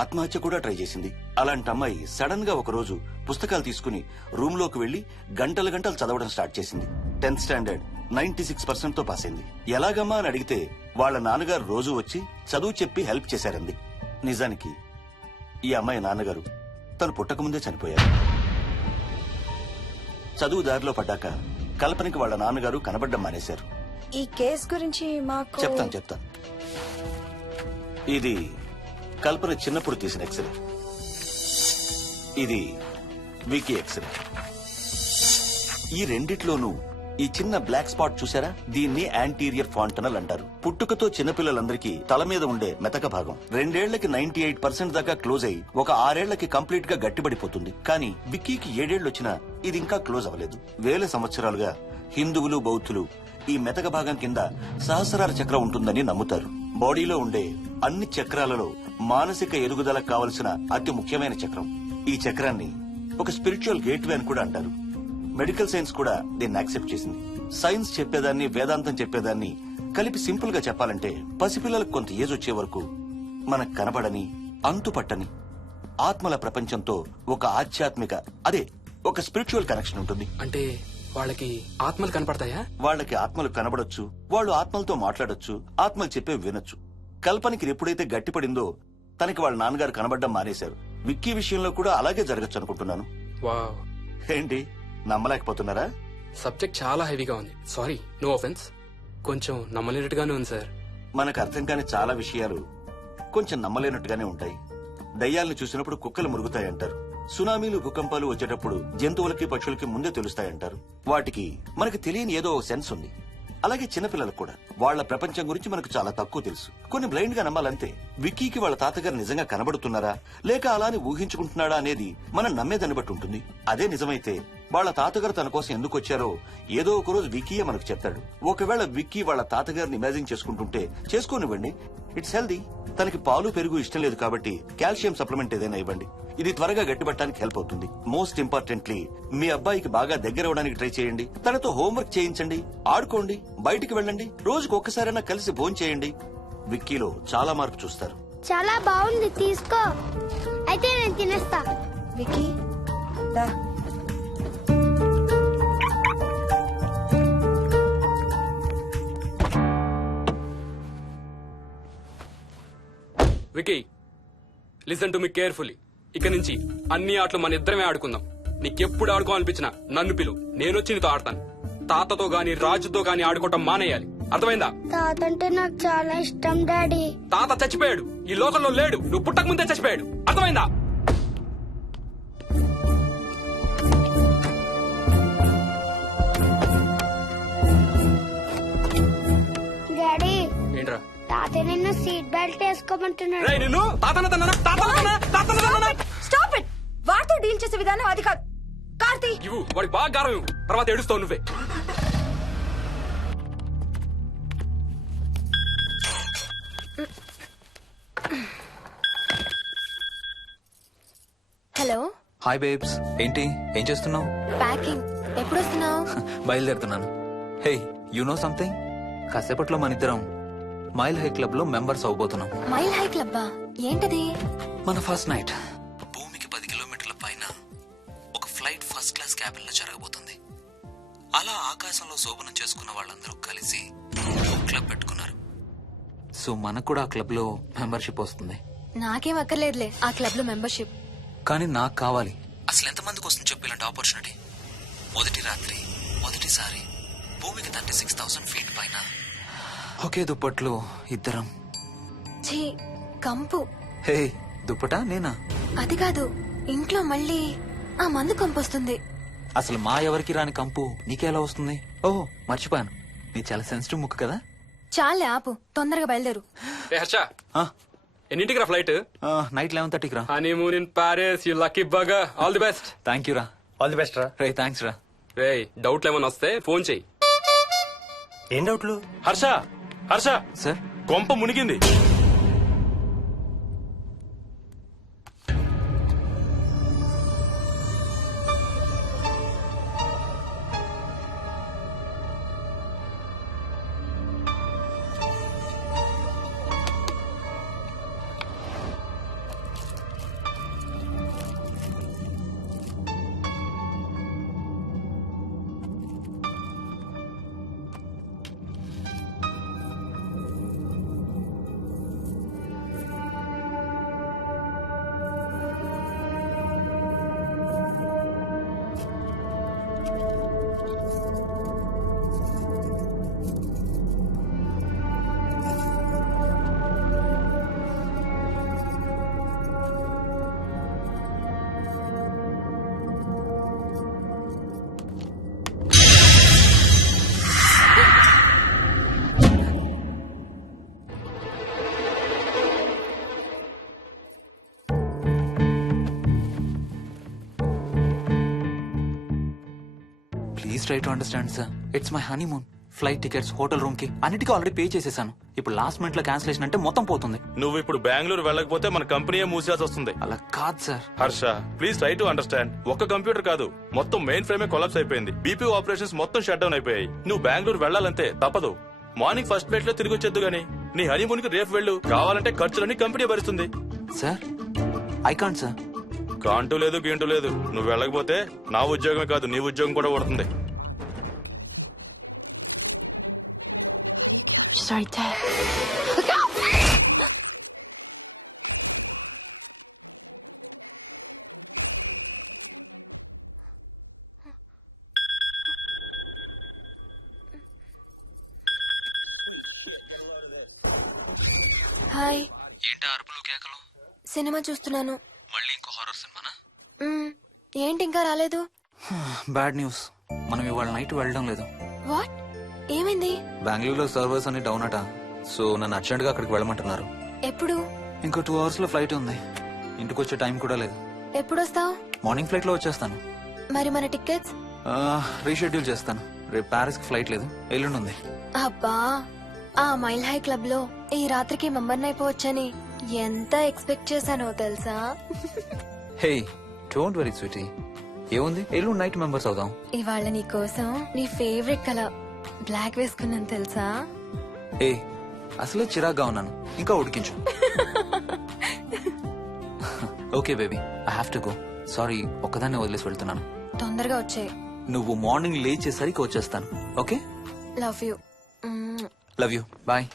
ఆత్మహత్య కూడా ట్రై చేసింది. అలాంటి అమ్మాయి సడన్ గా ఒక రోజు పుస్తకాలు తీసుకుని రూమ్ లోకి వెళ్లి గంటలు గంటలు చదవడం స్టార్ట్ చేసింది. 10th స్టాండర్డ్ 96% తో పాస్ అయింది. ఎలాగమ్మా అని అడిగితే వాళ్ళ నాన్నగారు రోజు వచ్చి చదువు చెప్పి హెల్ప్ చేశారంది. నిజానికి ఈ అమ్మాయి నాన్నగారు తను పుట్టకముందే చనిపోయారు. చదువు దారిలో పడ్డాక కల్పనకి వాళ్ళ నాన్నగారు కనబడ్డం మానేశారు. ఈ కేస్ గురించి మాకు చెప్తాను. ఇది కల్పన చిన్నప్పుడు తీసిన ఎక్స్రే. ఇది వికీ ఎక్స్రే. ఈ రెండిట్లోనూ ఈ చిన్న బ్లాక్ స్పాట్ చూసారా? దీన్ని యాంటీరియర్ ఫాంటనల్ అంటారు. పుట్టుకతో చిన్నపిల్లలందరికీ తల మీద ఉండే మెతక భాగం 2 ఏళ్లకి 98% దాకా క్లోజ్ అయి ఒక 6 ఏళ్లకి కంప్లీట్ గా గట్టిపడిపోతుంది. కానీ విక్కీకి 7 ఏళ్లు వచ్చినా ఇది ఇంకా క్లోజ్ అవ్వలేదు. వేల సంవత్సరాలుగా హిందువులు బౌద్ధులు ఈ మెతక భాగం కింద సహస్రార చక్రం ఉంటుందని నమ్ముతారు. బాడీలో ఉండే అన్ని చక్రాలలో మానసిక ఎదుగుదలకు కావలసిన అతి ముఖ్యమైన చక్రం. ఈ చక్రాన్ని ఒక స్పిరిచువల్ గేట్వే అని కూడా అంటారు. మెడికల్ సైన్స్ కూడా దీన్ని యాక్సెప్ట్ చేసింది. సైన్స్ చెప్పేదాన్ని వేదాంతం చెప్పేదాన్ని కలిపి సింపుల్ గా చెప్పాలంటే పసిపిల్లలకు కొంత ఏజ్ వచ్చే వరకు మనకు కనబడని అంతుపట్టని ఆత్మల ప్రపంచంతో ఒక ఆధ్యాత్మిక ఒక స్పిరిచువల్ కనెక్షన్ ఉంటుంది. అంటే వాళ్ళకి ఆత్మలు కనపడతాయా? వాళ్ళకి ఆత్మలు కనబడొచ్చు, వాళ్ళు ఆత్మలతో మాట్లాడొచ్చు, ఆత్మలు చెప్పే వినొచ్చు. కల్పనకి ఎప్పుడైతే గట్టిపడిందో తనకి వాళ్ళ నాన్నగారు కనబడ్డం మానేశారు. విక్కీ విషయంలో కూడా అలాగే జరగచ్చు అనుకుంటున్నాను. వావ్, ఏంటి నమ్మలేకపోతున్నారా? సబ్జెక్ట్ చాలా హెవీగా ఉంది. Sorry, no offence. కొంచెం నమ్మలేనట్టుగానే ఉంది సార్. మనకు అర్థం కాని చాలా విషయాలు కొంచెం నమ్మలేనట్టుగానే ఉంటాయి. దయ్యాలను చూసినప్పుడు కుక్కలు మురుగుతాయంటారు. సునామీలు భూకంపాలు వచ్చేటప్పుడు జంతువులకి పక్షులకి ముందే తెలుస్తాయంటారు. వాటికి మనకు తెలియని ఏదో సెన్స్ ఉంది. అలాగే చిన్నపిల్లలకు కూడా వాళ్ల ప్రపంచం గురించి మనకు చాలా తక్కువ తెలుసు. కొన్ని బ్లైండ్ గా నమ్మాలంతే. విక్కీకి వాళ్ళ తాతగారు నిజంగా కనబడుతున్నారా లేక అలాని ఊహించుకుంటున్నాడా అనేది మనం నమ్మేదాన్ని బట్టి ఉంటుంది. అదే నిజమైతే వాళ్ళ తాతగారు తన కోసం ఎందుకు వచ్చారో ఏదో ఒక రోజు విక్కీయే మనకు చెప్తాడు. ఒకవేళ విక్కీ వాళ్ళ తాతగారిని ఇమాజిన్ చేసుకుంటుంటే చేసుకోనివ్వండి, ఇట్స్ హెల్దీ. తనకి పాలు పెరుగు ఇష్టం లేదు కాబట్టి కాల్షియం సప్లిమెంట్ ఏదైనా ఇవ్వండి. ఇది త్వరగా గట్టిపట్టడానికి హెల్ప్ అవుతుంది. మోస్ట్ ఇంపార్టెంట్లీ మీ అబ్బాయికి బాగా దగ్గర అవడానికి ట్రై చేయండి. తనతో హోంవర్క్ చేయించండి, ఆడుకోండి, బయటికి వెళ్ళండి, రోజుకు ఒక్కసారైనా కలిసి భోజనం చేయండి. విక్కీలో చాలా మార్పు చూస్తారు. చాలా బాగుంది, తీసుకో. అయితే నేను తినేస్తా. వికీ దా. Vicky, listen to me carefully. ఇక నుంచి అన్ని ఆటలు మన ఇద్దరమే ఆడుకుందాం. నీకెప్పుడు ఆడుకోవాలనిపించినా నన్ను పిలు, నేనొచ్చి నీతో ఆడతాను. తాతతో గాని రాజుతో గాని ఆడుకోవటం మానేయాలి, అర్థమైందా? తాత అంటే నాకు చాలా ఇష్టం డాడీ. తాత చచ్చిపోయాడు, ఈ లోకంలో లేడు. నువ్వు పుట్టక ముందే చచ్చిపోయాడు, అర్థమైందా? డాడీ ఏంట్రా? తాత నిన్ను సీట్ బెల్ట్ వేసుకోమంటున్నాడు. రేయ్ నిన్ను స్టాప్ ఇట్. వాడితో డీల్ చేసే విధానం అది కాదు. కార్తీ, ఇవ్వు, వాడికి బాగా గారం ఇవ్వు, తర్వాత ఏడుస్తావు నువ్వే. హలో, హాయ్ బేబ్స్, ఏంటి ఏం చేస్తున్నావు? ప్యాకింగ్. ఎప్పుడు వస్తున్నావు? బయలుదేరుతున్నాను. Hey, you know something? కాసేపట్లో మన ఇద్దరం మైల్ హై క్లబ్ లో మెంబర్స్ అవబోతున్నాం. మైల్ హై క్లబ్బా? ఏంటది? మన ఫస్ట్ నైట్ భూమికి 10 కిలోమీటర్ల పైన ఒక ఫ్లైట్ ఫస్ట్ క్లాస్ క్యాబిన్ లో జరగబోతుంది. అలా ఆకాశంలో శోభనం చేసుకున్న వాళ్ళందరూ కలిసి ఒక క్లబ్ పెట్టుకున్నారు. సో మనకు కూడా ఆ క్లబ్ లో మెంబర్షిప్ వస్తుంది. నాకేం అక్కర్లేదులే ఆ క్లబ్ లో మెంబర్షిప్. కానీ నాకు కావాలి. అసలు ఎంతమందికి వస్తుంది చెప్పు ఇలాంటి ఆపర్చునిటీ? మొదటి రాత్రి, మొదటిసారి భూమికి 36,000 ఫీట్ పైన ఒకే దుప్పట్లో ఇద్దరం. ఛీ, కంపు. హే, దుప్పటా నేనా? అది కాదు, ఇంట్లో మళ్ళీ ఆ మందు కంపొస్తుంది. అసలు మా ఎవరికి రాని కంపు నీకెలా వస్తుంది? ఓహో, మర్చిపోయాను, నీ చాలా సెన్సిటివ్ ముక్కు కదా. చాలే ఆపు, తొందరగా బయలుదేరు. ఏ హర్ష, ఎన్నింటికి రా ఫ్లైట్? నైట్ 11:30కి రా. Honeymoon in Paris, you lucky బగా. All the best. Thank you రా. ఆల్ ది బెస్ట్ రా. రే థ్యాంక్స్ రా. రే, డౌట్లు ఏమైనా వస్తే ఫోన్ చెయ్యి. ఏం డౌట్లు? హర్ష, హర్ష, సార్, కొంప మునిగింది. Please try to understand sir. It's my honeymoon. Flight tickets, hotel room కి అన్నిటికీ ఆల్రెడీ పే చేసేసాను. ఇప్పుడు లాస్ట్ మినిట్ లో క్యాన్సిలేషన్ అంటే మొత్తం పోతుంది. నువ్వు ఇప్పుడు బెంగళూరు వెళ్ళకపోతే మన కంపెనీయే మూసేయాల్సి వస్తుంది. అలా కాదు sir. Harsha, please try to understand. ఒక్క కంప్యూటర్ కాదు, మొత్తం మెయిన్ ఫ్రేమే కొలాప్స్ అయిపోయింది. బీపీ ఆపరేషన్స్ మొత్తం షట్ డౌన్ అయిపోయాయి. నువ్వు బెంగళూరు వెళ్ళాలంటే తప్పదు. మార్నింగ్ ఫస్ట్ ఫ్లైట్ లో తిరిగి వచ్చేద్దు గానీ నీ హనీమూన్ కి రేపు వెళ్ళు. కావాలంటే ఖర్చులన్నీ కంపెనీ భరిస్తుంది. Sir, I can't sir. Can't లేదు, గీంటూ లేదు. నువ్వు వెళ్ళకపోతే నా ఉద్యోగమే కాదు, నీ ఉద్యోగం కూడా పడుతుంది. హాయ్. ఏంటి అరుపులు కేకలు? సినిమా చూస్తున్నాను. మళ్ళీ ఇంకో హారర్ సినిమానా? ఏంటి ఇంకా రాలేదు? బ్యాడ్ న్యూస్, మనం ఇవాళ నైట్ వెళ్ళడం లేదు. వాట్? ఏమైంది? బెంగళూరులో సర్వర్స్ అన్ని డౌన్ అట. సో నన్ను అర్జెంట్ గా అక్కడికి వెళ్ళమంటున్నారు. ఎప్పుడు? ఇంకో 2 hours లో ఫ్లైట్ ఉంది. ఇంటికి వచ్చే టైం కూడా లేదు. ఎప్పుడు వస్తావు? మార్నింగ్ ఫ్లైట్ లో వచ్చేస్తాను. మరి మన టికెట్స్? రీషెడ్యూల్ చేస్తాను. రేపు ప్యారిస్ కి ఫ్లైట్ లేదు, ఎల్లుండి ఉంది. అబ్బా, ఆ మైల్ హై క్లబ్ లో ఈ రాత్రికి మెంబర్ అయిపోవచ్చని ఎంత ఎక్స్పెక్ట్ చేశానో తెలుసా? హే, డోంట్ వరీ స్వీటీ. ఏముంది, ఎల్లుండి నైట్ మెంబర్స్ అవుదాం. ఇవాళ నీ కోసం నీ ఫేవరెట్ కలర్ బ్లాక్ వేసుకున్నాను తెలుసా? ఏ, అసలే చిరాగ్గా ఉన్నాను, ఇంకా ఉడికించు. Okay baby, I have to go. Sorry, ఒక్కదాన్ని వదిలేసి వెళ్తున్నాను. తొందరగా వచ్చే. నువ్వు మార్నింగ్ లేచేసరికి వచ్చేస్తాను. Okay? Love you. Love you, bye.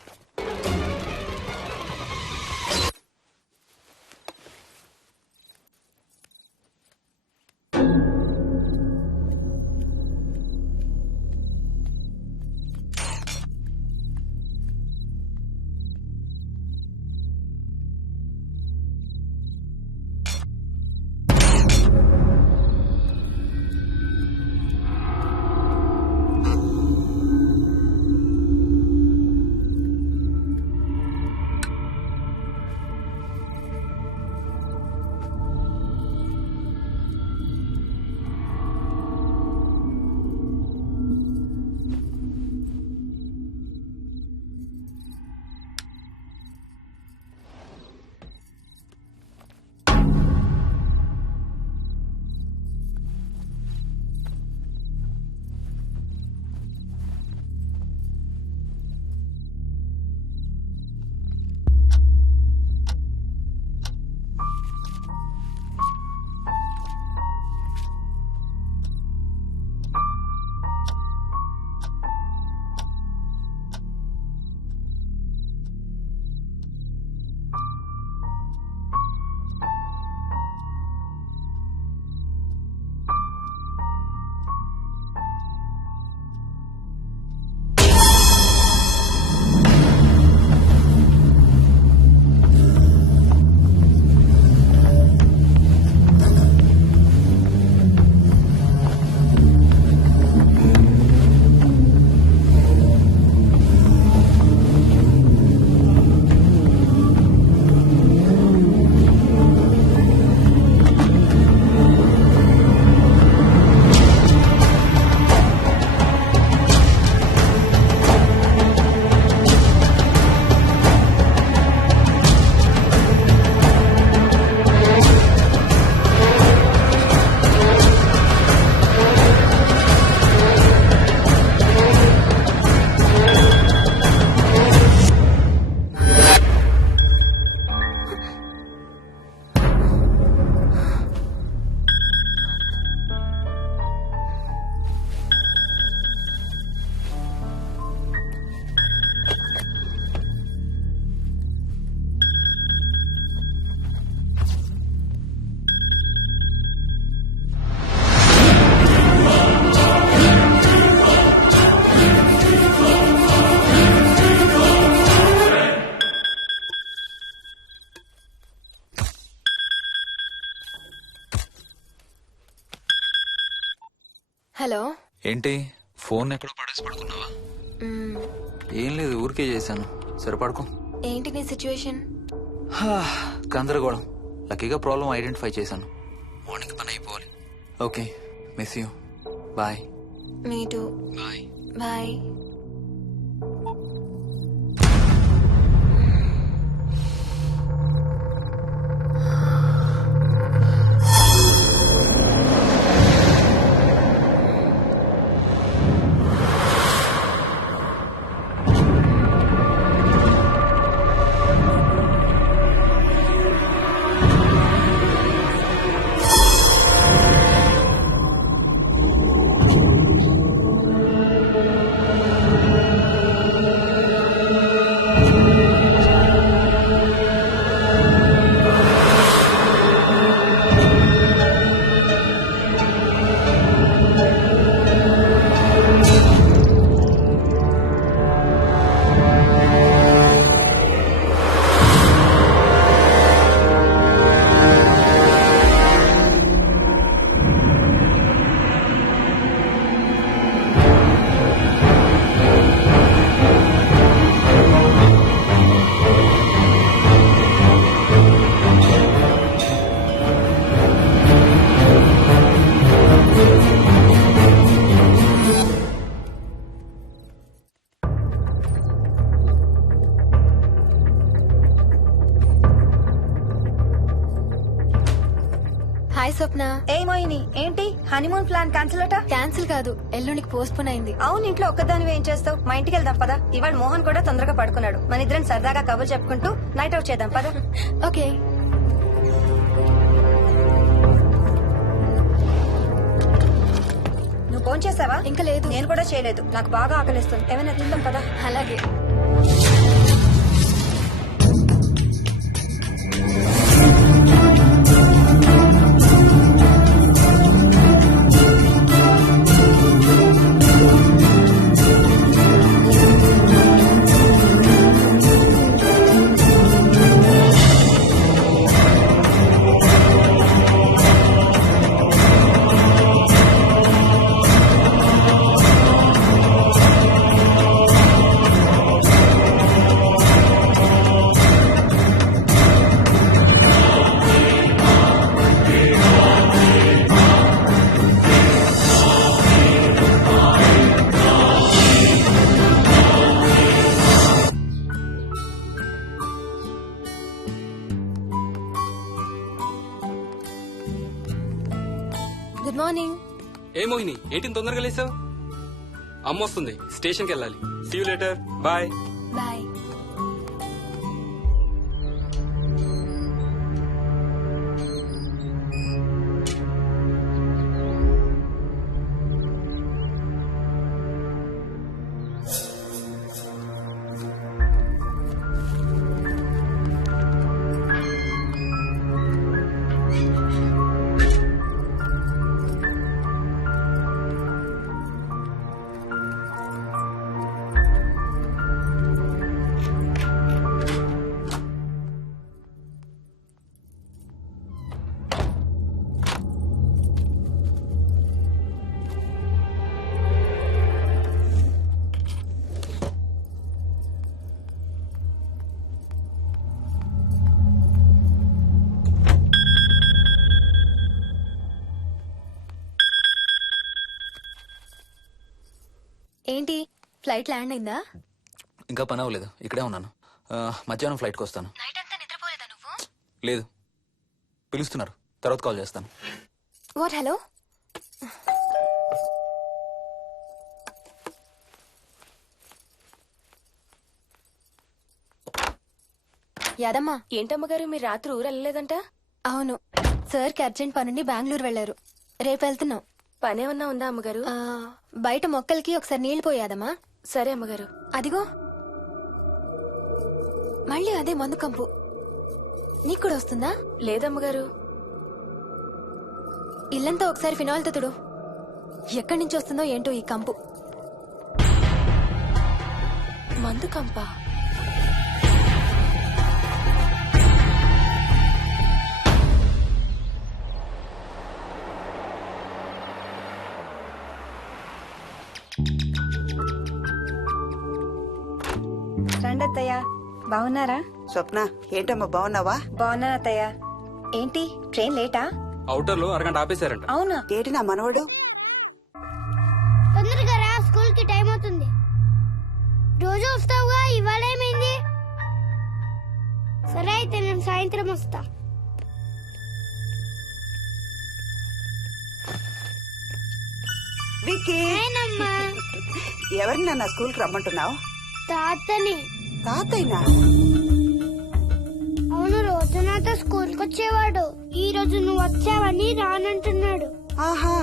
Hello. ఏంటి ఫోన్ ఎక్కడో పడేసి పడుకున్నావా? ఏం లేదు, ఊరికే చేశాను. సరే పడుకో. ఏంటి నీ సిచ్యువేషన్? గందరగోళం. లక్కీగా ప్రాబ్లం ఐడెంటిఫై చేశాను. మార్నింగ్ పని అయిపోవాలి. Okay, miss you. Bye. Me too. Bye. Bye. Hi Swapna. ఏమోయిని ఏంటి హనీమూన్ ప్లాన్ క్యాన్సిల్ అట? క్యాన్సిల్ కాదు, ఎల్లుండికి పోస్ట్ పోన్ అయింది. అవును, ఇంట్లో ఒక్కదానివి ఏం చేస్తావు? మా ఇంటికి వెళ్దాం పదా. ఇవాళ మోహన్ కూడా తొందరగా పడుకున్నాడు. మన ఇద్దరం సరదాగా కబుర్లు చెప్పుకుంటూ నైట్ అవుట్ చేద్దాం పదా. ఓకే. నువ్వు ఫోన్ చేసావా? ఇంకా లేదు. నేను కూడా చేయలేదు. నాకు బాగా ఆకలిస్తుంది. ఏమైనా తిందాం పదా. అలాగే. Good morning. ఏ మోహిని, ఏంటి తొందరగా లేసావు? అమ్మ వస్తుంది, స్టేషన్కి వెళ్ళాలి. See you later. Bye. Bye. ఏంటి ఫ్లైట్ ల్యాండ్ అయిందా? ఇంకా పని అవ్వలేదు, ఇక్కడే ఉన్నాను. మధ్యాహ్నం ఫ్లైట్కి వస్తాను. నైట్ అంతా నిద్రపోలేదా నువ్వు? లేదు, పిలుస్తున్నారు, తర్వాత కాల్ చేస్తాను. వాట్? హలో. యాదమ్మా. ఏంటమ్మగారు మీరు రాత్రి ఊరు వెళ్ళలేదంట? అవును, సార్కి అర్జెంట్ పనుండి బెంగళూరు వెళ్లారు. రేపు వెళ్తున్నాం. పనేమన్నా ఉందా అమ్మగారు? బయట మొక్కలకి ఒకసారి నీళ్లు పోయాదమ్మా. సరే అమ్మగారు. అదిగో మళ్ళీ అదే మందు కంపు. నీకు కూడా వస్తుందా? లేదమ్మగారు. ఇల్లంతా ఒకసారి ఫినాయిల్ తో తుడు. ఎక్కడి నుంచి వస్తుందో ఏంటో ఈ కంపు. మందు కంపా? రండి అత్తయ్య. బాగున్నారా? స్వప్న ఏంటమ్మా బాగున్నావా? బాగున్నాను అత్తయ్య. ఏంటి ట్రైన్ లేటా? అవుటర్ లో అరగంట ఆపేశారంట. అవునా? ఏంటి నా మనవడు? తొందరగా రా, స్కూల్ కి టైం అవుతుంది. రోజు వస్తావుగా, ఇవాళ ఏమైంది? సరే అయితే నేను సాయంత్రం వస్తా. విక్కీ, నేనమ్మా. ఎవరిని నాన్న స్కూల్ కి రమ్మంటున్నావు? తాతని. తాతయ్యనా? అవును, రోజు నాతో స్కూల్ కి వచ్చేవాడు. ఈ రోజు నువ్వు వచ్చావని రానంటున్నాడు. ఆహా,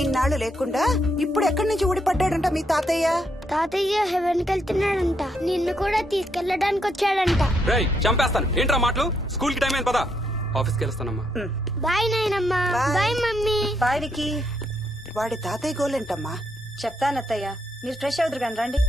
ఇన్నాళ్ళు లేకుండా ఇప్పుడు ఎక్కడి నుంచి ఊడిపడ్డాడంట మీ తాతయ్య? తాతయ్య హెవెన్ కి వెళ్తున్నాడంట. నిన్ను కూడా తీసుకెళ్లడానికి వచ్చాడంట. రేయ్ చంపేస్తాను. ఏంట్రా మాటలు? స్కూల్ కి టైం అయింది పదా. ఆఫీస్కి వెళ్తానమ్మా. బాయ్ నాయనమ్మా. Bye mummy. బాయ్ వికీ. వాడి తాతయ్య గోలేంటమ్మా? చెప్తాను అత్తయ్య, మీరు ఫ్రెష్ అవుతురు కానీ రండి.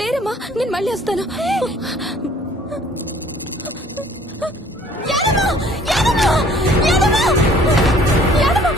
లేరమ్మా, నేను మళ్ళీ వస్తాను. యాదమ్మ! యాదమ్మ! యాదమ్మ! యాదమ్మ!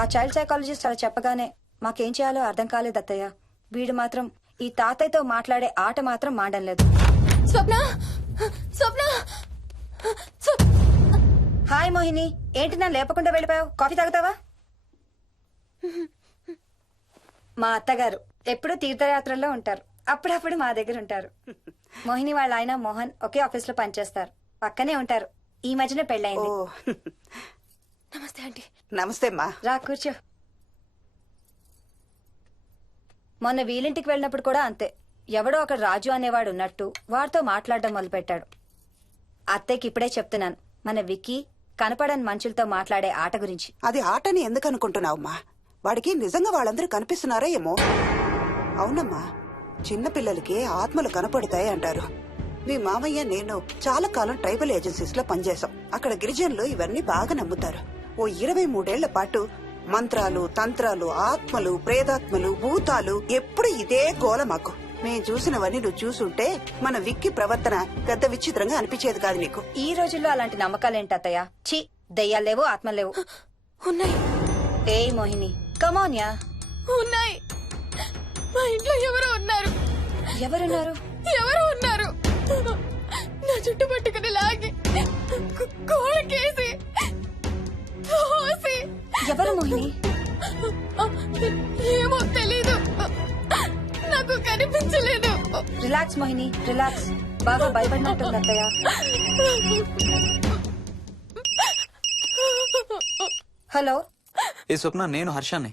ఆ చైల్డ్ సైకాలజిస్ట్ అలా చెప్పగానే మాకేం చేయాలో అర్థం కాలేదు అత్తయ్య. వీడు మాత్రం ఈ తాతయ్యతో మాట్లాడే ఆట మాత్రం మాడం లేదు. స్వప్న! స్వప్న! హాయ్ మోహిని, ఏంటి నన్ను లేపకుండా వెళ్ళిపోయావు? కాఫీ తాగుతావా? మా అత్తగారు ఎప్పుడు తీర్థయాత్రల్లో ఉంటారు, అప్పుడప్పుడు మా దగ్గర ఉంటారు. మోహిని వాళ్ళ ఆయన మోహన్ ఒకే ఆఫీస్ లో పనిచేస్తారు, పక్కనే ఉంటారు. ఈ మధ్యన పెళ్ళైంది. నమస్తే ఆంటీ. నమస్తే అమ్మా. రా కూర్చో. మొన్న వీలింటికి వెళ్ళినప్పుడు కూడా అంతే. ఎవడో ఒక రాజు అనేవాడు ఉన్నట్టు వాడితో మాట్లాడడం మొదలుపెట్టాడు. అత్తయ్యకి ఇప్పుడే చెప్తున్నాను, మన విక్కీ కనపడని మనుషులతో మాట్లాడే ఆట గురించి. అది ఆటని ఎందుకు అనుకుంటున్నావమ్మా? వాడికి నిజంగా వాళ్ళందరూ కనిపిస్తున్నారా ఏమో. అవునమ్మా, చిన్నపిల్లలకి ఆత్మలు కనపడతాయి అంటారు. మీ మామయ్య నేను చాలా కాలం ట్రైబల్ ఏజెన్సీస్ లో పనిచేశాం. అక్కడ గిరిజనులు ఇవన్నీ బాగా నమ్ముతారు. ఓ 23 ఏళ్ల పాటు మంత్రాలు, తంత్రాలు, ఆత్మలు, ప్రేతాత్మలు, భూతాలు, ఎప్పుడు ఇదే గోల మాకు. మేం చూసినవన్నీ నువ్వు చూసుంటే మన విక్కీ ప్రవర్తన పెద్ద విచిత్రంగా అనిపించేది కాదు నీకు. ఈ రోజుల్లో అలాంటి నమ్మకాలేంటి అత్తయ్య? ఛీ, దెయ్యాలేవు, ఆత్మలేవు. ఉన్నాయి. ఏయ్ మోహిని, కమోన్యా. ఉన్నాయి. మా ఇంట్లో ఎవరో ఉన్నారు. ఎవరున్నారు? ఎవరో ఉన్నారు. నా చుట్టు పట్టుకుని లాగి కోళ్ళకేసి తోసి. ఎవరు మోహిని? ఏమో తెలీదు, నాకు కనిపించలేదు. Relax Mohini, relax. బాగా భయపడినట్టుంది అత్తయ్య. హలో. ఏ స్వప్న, నేను హర్షాన్ని.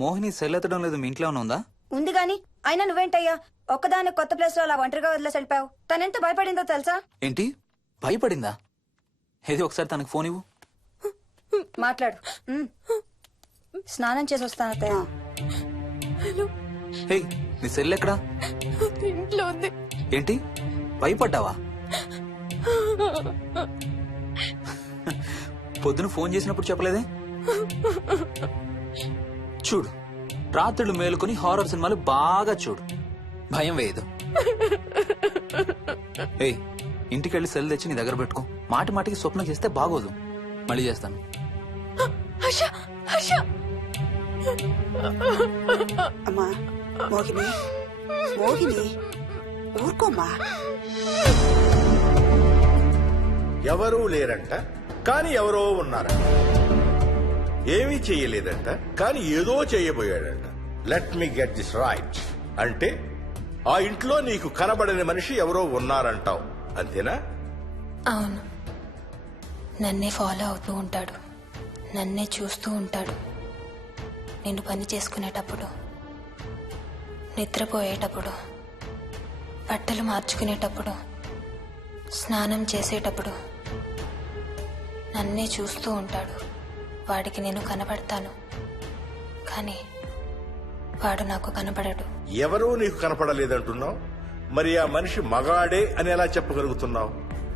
మోహిని సెల్ ఎత్తడం లేదు, మీ ఇంట్లో ఉందా? ఉంది గాని అయినా నువ్వేంటయ్యా ఒక్కదాని కొత్త ప్లేస్ లో అలా ఒంటరిగా వదిలేసి వెళ్ళిపోయావు? తనెంత భయపడిందో తెలుసా? ఏంటి, భయపడిందా? ఏది ఒకసారి తనకు ఫోన్ ఇవ్వు. మాట్లాడు. స్నానం చేసి వస్తాను అత్తయ్య. హే, నీ సెల్ ఎక్కడా? ఇంట్లో ఉంది. ఏంటి, భయపడ్డావా? పొద్దున ఫోన్ చేసినప్పుడు చెప్పలేదే? చూడు, రాత్రులు మేలుకొని హారర్ సినిమాలు బాగా చూడు, భయం వేయదు. ఏయ్, ఇంటికెళ్ళి సెల్ తెచ్చి నీ దగ్గర పెట్టుకో. మాటి మాటికి స్వప్నం చేస్తే బాగోదు. మళ్ళీ చేస్తాను. అమ్మా మోహిని, మోహిని ఊరుకోమ్మా. ఎవరూ లేరంట, కానీ ఎవరో ఉన్నారంట. ఏమీ చెయ్యలేదంట, కానీ ఏదో చెయ్యబోయాడంట. Let me get this right. అంటే ఆ ఇంట్లో నీకు కనబడని మనిషి ఎవరో ఉన్నారంటావు, అంతేనా? అవును, నన్నే ఫాలో అవుతూ ఉంటాడు, నన్నే చూస్తూ ఉంటాడు. నేను పని చేసుకునేటప్పుడు, నిద్రపోయేటప్పుడు, బట్టలు మార్చుకునేటప్పుడు, స్నానం చేసేటప్పుడు నన్నే చూస్తూ ఉంటాడు. వాడికి నేను కనపడతాను, కానీ వాడు నాకు కనపడడు. ఎవరూ నీకు కనపడలేదంటున్నావు, మరి ఆ మనిషి మగాడే అని ఎలా చెప్పగలుగుతున్నావు?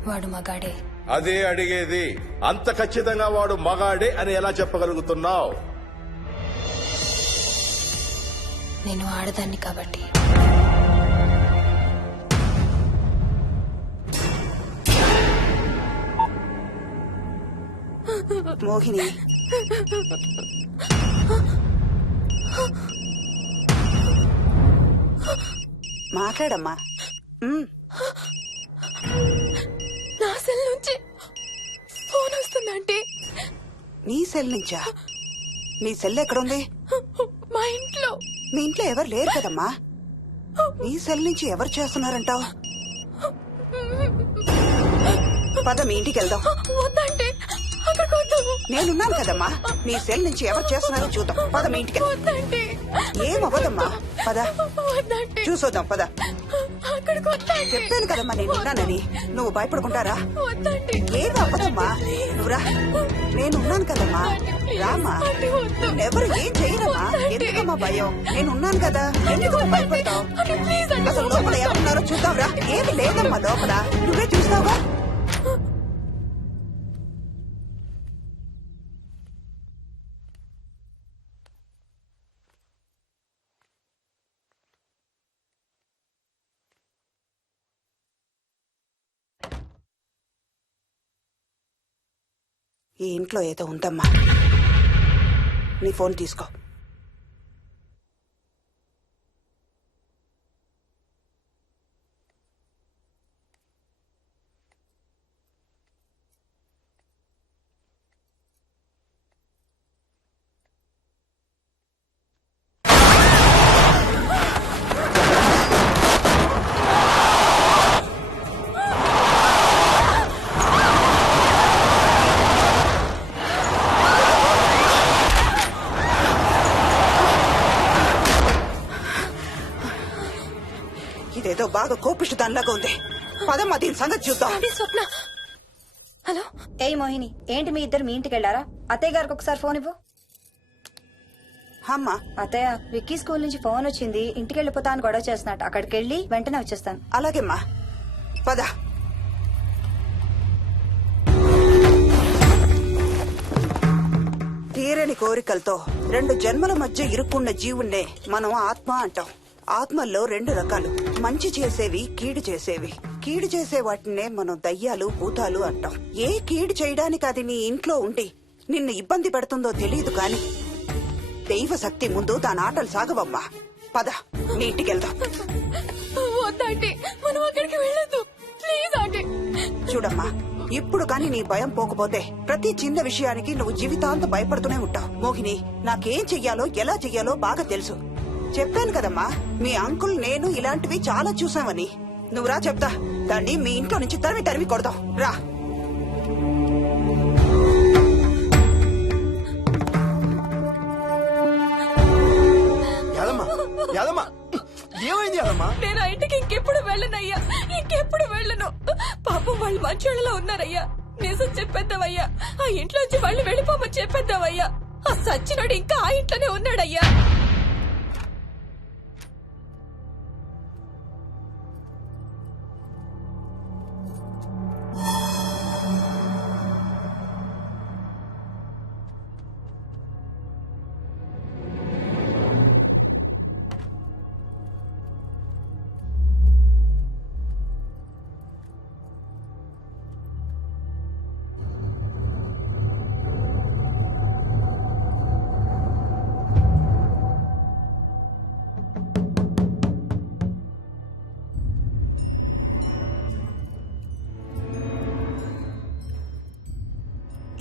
వాడు మగాడే. అదే అడిగేది, అంత ఖచ్చితంగా వాడు మగాడే అని ఎలా చెప్పగలుగుతున్నావు? నేను ఆడదాన్ని కాబట్టి. మాట్లాడమ్మా. నా సెల్ నుంచి ఫోన్ వస్తుందంటే నీ సెల్ నుంచా? నీ సెల్ ఎక్కడుంది? మా ఇంట్లో. మీ ఇంట్లో ఎవరు లేరు కదమ్మా. నీ సెల్ నుంచి ఎవరు చేస్తున్నారంటావు? పద మీ ఇంటికి వెళ్దాం. వద్దంటే అక్కడికి వద్దాము. నేనున్నాను కదమ్మా. నీ సెల్ నుంచి ఎవరు చేస్తున్నారో చూద్దాం. పద మీ ఇంటికి. వద్దంటే ఏమవ్వదమ్మా. పద వద్దంటే చూసొద్దాం. పద. అక్కడికి వద్దంటే. చెప్పాను కదమ్మా నేనున్నానని. నువ్వు భయపడుకుంటారా? వద్దంటే. ఏం అవ్వదమ్మా. నువ్వురా. నేనున్నాను కదమ్మా. రామా. ఎవరు ఏం చేయరమ్మా. ఎందుకమ్మా భయం? నేనున్నాను కదా. ఎందుకు భయపడతావు? అసలు లోపల ఎవరున్నారో చూద్దాంరా. ఏమి లేదమ్మా లోపల. నువ్వే చూస్తావా? ఈ ఇంట్లో ఏదో ఉందమ్మా. నీ ఫోన్ తీసుకో. ఇదేదో బాగా కోపిష్టి దానిలాగా ఉంది. పదమ్మా దీని సంగతి చూద్దాం. స్వప్న. హలో. ఏయ్ మోహిని, ఏంటి మీ ఇద్దరు మీ ఇంటికి వెళ్లారా? అత్తయ్య గారికి ఒకసారి ఫోన్ ఇవ్వు. అమ్మా. అత్తయ్య, విక్కీ స్కూల్ నుంచి ఫోన్ వచ్చింది. ఇంటికి వెళ్ళిపోతా అని గొడవ చేస్తున్నట్టు. అక్కడికి వెళ్ళి వెంటనే వచ్చేస్తాను. అలాగేమ్మా. పద. తీరని కోరికలతో 2 జన్మల మధ్య ఇరుక్కున్న జీవుణ్ణే మనం ఆత్మ అంటాం. ఆత్మల్లో 2 రకాలు. మంచి చేసేవి, కీడు చేసేవి. కీడు చేసే వాటినే మనం దయ్యాలు, భూతాలు అంటాం. ఏ కీడు చేయడానికి అది నీ ఇంట్లో ఉండి నిన్ను ఇబ్బంది పెడుతుందో తెలియదు కాని దైవ శక్తి ముందు దాని ఆటలు సాగవమ్మా. పద నీ ఇంటికి వెళ్దాం. వద్దంటే మనం అక్కడికి వెళ్ళొద్దు. ప్లీజ్ అంటే. చూడమ్మా, ఇప్పుడు కాని నీ భయం పోకపోతే ప్రతి చిన్న విషయానికి నువ్వు జీవితాంతం భయపడుతూనే ఉంటావు. మోహిని, నాకేం చెయ్యాలో ఎలా చెయ్యాలో బాగా తెలుసు. చెప్పాను కదమ్మా, మీ అంకుల్ నేను ఇలాంటివి చాలా చూసామని. నువ్వు రా చెప్తా. దాన్ని మీ ఇంట్లో నుంచి తరిమి కొడదాం. రా. ఏమైంది యాదమ్మా? నేను ఆ ఇంటికి ఇంకెప్పుడు వెళ్ళనయ్యా. ఇంకెప్పుడు వెళ్ళను. పాపం వాళ్ళు మంచోళ్ళలో ఉన్నారయ్యా. నిజం చెప్పేద్దామయ్యా. ఆ ఇంట్లోంచి వాళ్ళు వెళ్ళిపోమని చెప్పేద్దామయ్యా. ఆ సచ్చినోడు ఇంకా ఆ ఇంట్లోనే ఉన్నాడయ్యా.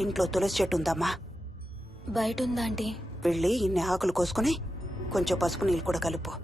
ఇంట్లో తులసి చెట్టు ఉందమ్మా. బయట ఉందా ఆంటీ? వెళ్ళి ఇన్ని ఆకులు కోసుకుని కొంచెం పసుపు నీళ్ళు కూడా కలుపు.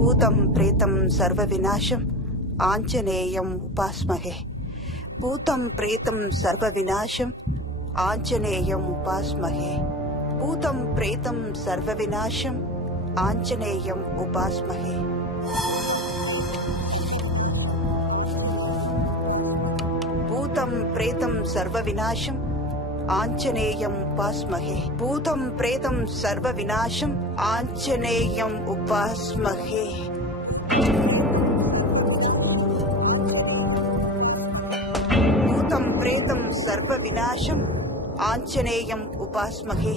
భూతం ప్రేతం సర్వ వినాశం ఆంజనేయం ఉపాస్మహే భూతం ప్రేతం సర్వ వినాశం ఆంజనేయం ఉపాస్మహే భూతం ప్రేతం సర్వ వినాశం ఆంజనేయం ఉపాస్మహే భూతం ప్రేతం సర్వ వినాశం ఆంజనేయం ఉపాస్మహే భూతం ప్రేతం సర్వ వినాశం ఆంజనేయం ఉపాస్మహే భూతం ప్రేతం సర్వ వినాశం ఆంజనేయం ఉపాస్మహే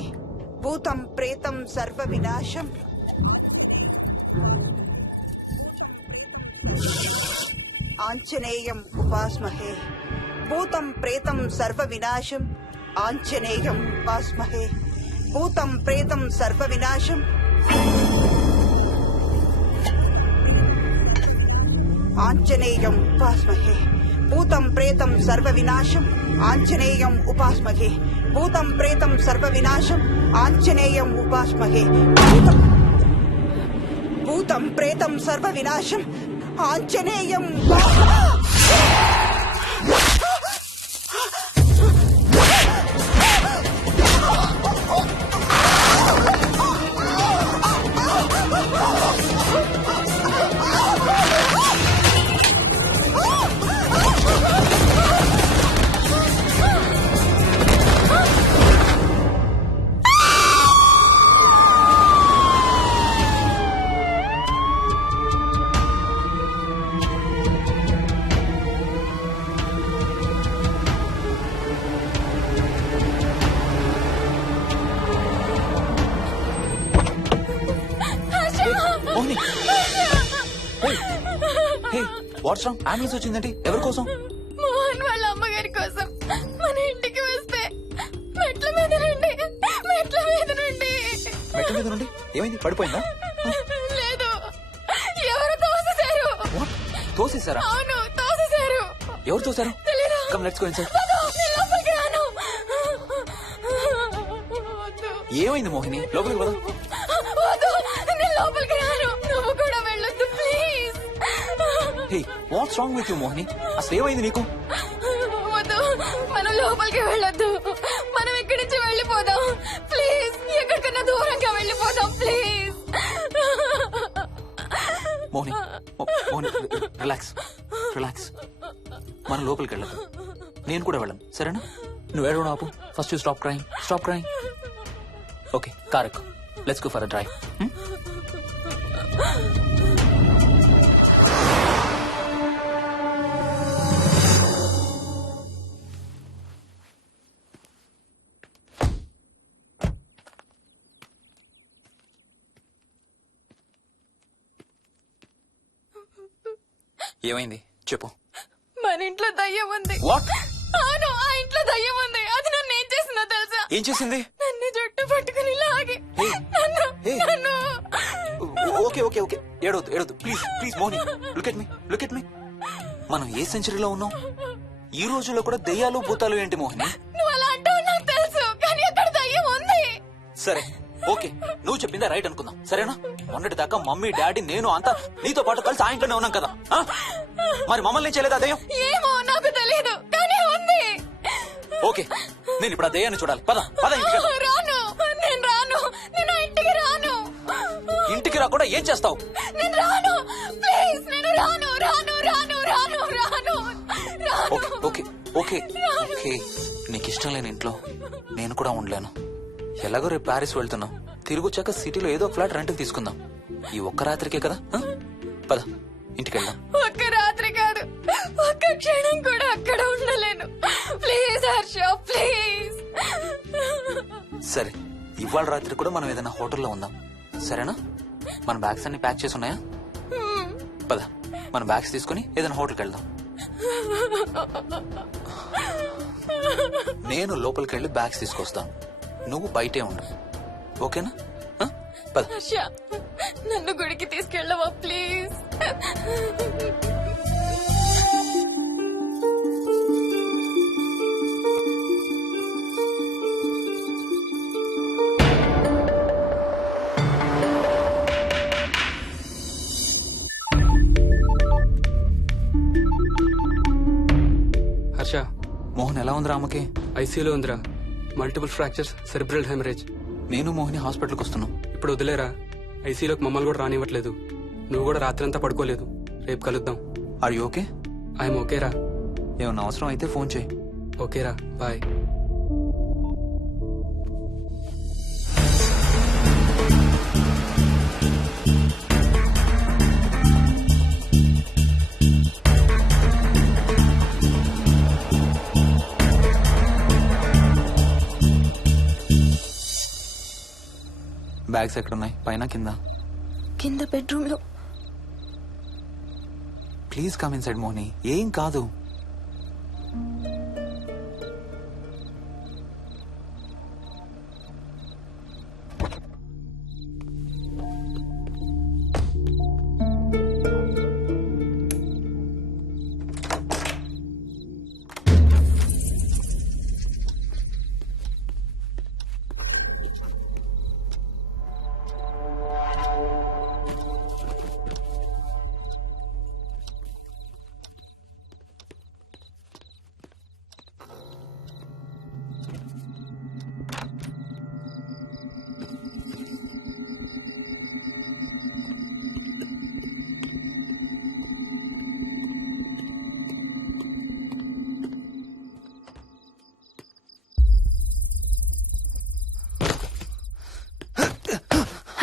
భూతం ప్రేతం సర్వ వినాశం ఆంజనేయం ఉపాస్మహే భూతం ప్రేతం సర్వ వినాశం ఆంజనేయం ఉపాస్మహే భూతం ప్రేతం సర్వ వినాశం ఆంజనేయం ఉపాస్మహే భూతం ప్రేతం సర్వ వినాశం ఆంజనేయం ఉపాస్మహే భూతం ప్రేతం సర్వ వినాశం ఆంజనేయం ఉపాస్మహే భూతం ప్రేతం సర్వ వినాశం ఆంజనేయం వాట్స్ రాంగ్? అంబులెన్స్ వచ్చిందండి. ఎవరి కోసం? మోహన్ వాళ్ళ అమ్మగారి కోసం. మన ఇంటికి వస్తే మెట్ల మీద నుండి మెట్ల మీద నుండి ఏమైంది? పడిపోయిందా? లేదు, ఎవరు తోసేశారు. తోసేశారా? అవును, తోసేశారు. ఎవరు తోసారు? తెలీదు. Come let's go inside. లోపలికి రాను. ఏమైంది మోహిని? లోపలికి పద. వద్దు, నేను లోపలికి రాను. నువ్వు కూడా వెళ్ళొద్దు please. Hey, watts wrong with you Mohini? అసలు ఏమైంది నీకు? వద్దు, మనం లోపలికి వెళ్ళొద్దు. మనం ఇక్కడి నుంచి వెళ్ళిపోదాం ప్లీజ్. ఎక్కడికన్నా దూరంగా వెళ్ళిపోదాం please. Mohini, Mohini relax relax. మనం లోపలికి వెళ్ళదు. నేను కూడా వెళ్ళను, సరేనా? నువ్వు ఏడవడం ఆపు. First you stop crying. Stop crying. Okay, car ఎక్కు. Let's go for a drive. ఏమైంది చెప్పు. మన ఇంట్లో దయ్యం ఉంది. వాట్? అవును, ఆ ఇంట్లో దయ్యం ఉంది. అది నన్ను ఏం చేసిందో తెలుసా? ఏం చేసింది? నన్ను జుట్టు పట్టుకుని లాగి నన్ను. ఓకే ఓకే ఓకే, ఏడవద్దు ఏడవద్దు please please Mohini. Look at me, look at me. మనం ఏ సెంచరీలో ఉన్నాం? ఈ రోజుల్లో కూడా దెయ్యాలు భూతాలు ఏంటి మోహిని? నువ్వు అలా అంటావు నాకు తెలుసు, కానీ అక్కడ దయ్యం ఉంది. సరే ఓకే, నువ్వు చెప్పిందే రైట్ అనుకుందాం, సరేనా? మొన్నటి దాకా మమ్మీ డాడీ నేను అంతా నీతో పాటు కలిసి ఆ ఇంట్లోనే ఉన్నాం కదా. మరి మమ్మల్ని చేయలేదా దయ్యం? ఏమో నాకు తెలియదు, కానీ ఉంది. ఓకే, నేను ఇప్పుడు ఆ దయ్యాన్ని చూడాలి. పద పద. రాను, నేను రాను. నేను ఆ ఇంటికి రాను. ఇంటికి రాకుండా ఏం చేస్తావు? నేను రాను ప్లీజ్. నేను రాను రాను రాను రాను రాను రాను. ఓకే ఓకే ఓకే, నీకు ఇష్టం లేని ఇంట్లో నేను కూడా ఉండలేను. ఎలాగో రేపు ప్యారిస్ వెళ్తున్నాం. తిరిగి వచ్చాక సిటీలో ఏదో ఫ్లాట్ రెంట్కి తీసుకుందాం. ఈ ఒక్క రాత్రికే కదా. పద ఇంటికి వెళ్దాం. ఒక్క రాత్రి కాదు, ఒక్క క్షణం కూడా అక్కడ ఉండలేను. Please Harsha please. సరే, ఇవాళ రాత్రి కూడా మనం ఏదైనా హోటల్లో ఉందాం, సరేనా? మన బ్యాగ్స్ అన్ని ప్యాక్ చేసి ఉన్నాయా? పద మన బ్యాగ్స్ తీసుకుని ఏదైనా హోటల్కి వెళ్దాం. నేను లోపలికి వెళ్ళి బ్యాగ్స్ తీసుకొస్తాను, నువ్వు బయటే ఉండు, ఓకేనా? పద. హర్ష, నన్ను గుడికి తీసుకెళ్ళవా ప్లీజ్? మోహన్ ఎలా ఉందిరా అమ్మకి? ఐసీయూలో ఉందిరా. Multiple fractures, cerebral haemorrhage. నేను మోహిని హాస్పిటల్కి వస్తున్నాం. ఇప్పుడు వదిలేరా, ఐసీయూలోకి మమ్మల్ని కూడా రానివ్వట్లేదు. నువ్వు కూడా రాత్రంతా పడుకోలేదు. రేపు కలుద్దాం. Are you okay? ఐఎమ్ ఓకేరా. ఏమన్నా అవసరం అయితే ఫోన్ చేయి. ఓకేరా, బాయ్. బ్యాగ్స్ ఎక్కడున్నాయి? పైన కింద? కింద బెడ్రూమ్ లో. Please come inside Mohini. ఏం కాదు.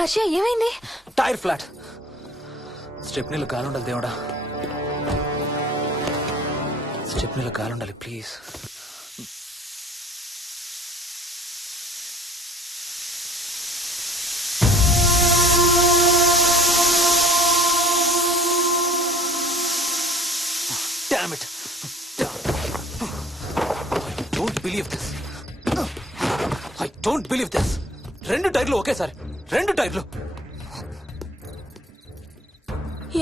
హర్ష, ఏమైంది? Tyre flat. స్టెప్నీలో కాలుండాలి దేవుడా. స్టెప్నీలో కాలుండాలి please. Damn it. I don't believe this. 2 టైర్లు ఒకేసారి. 2 టైర్లు.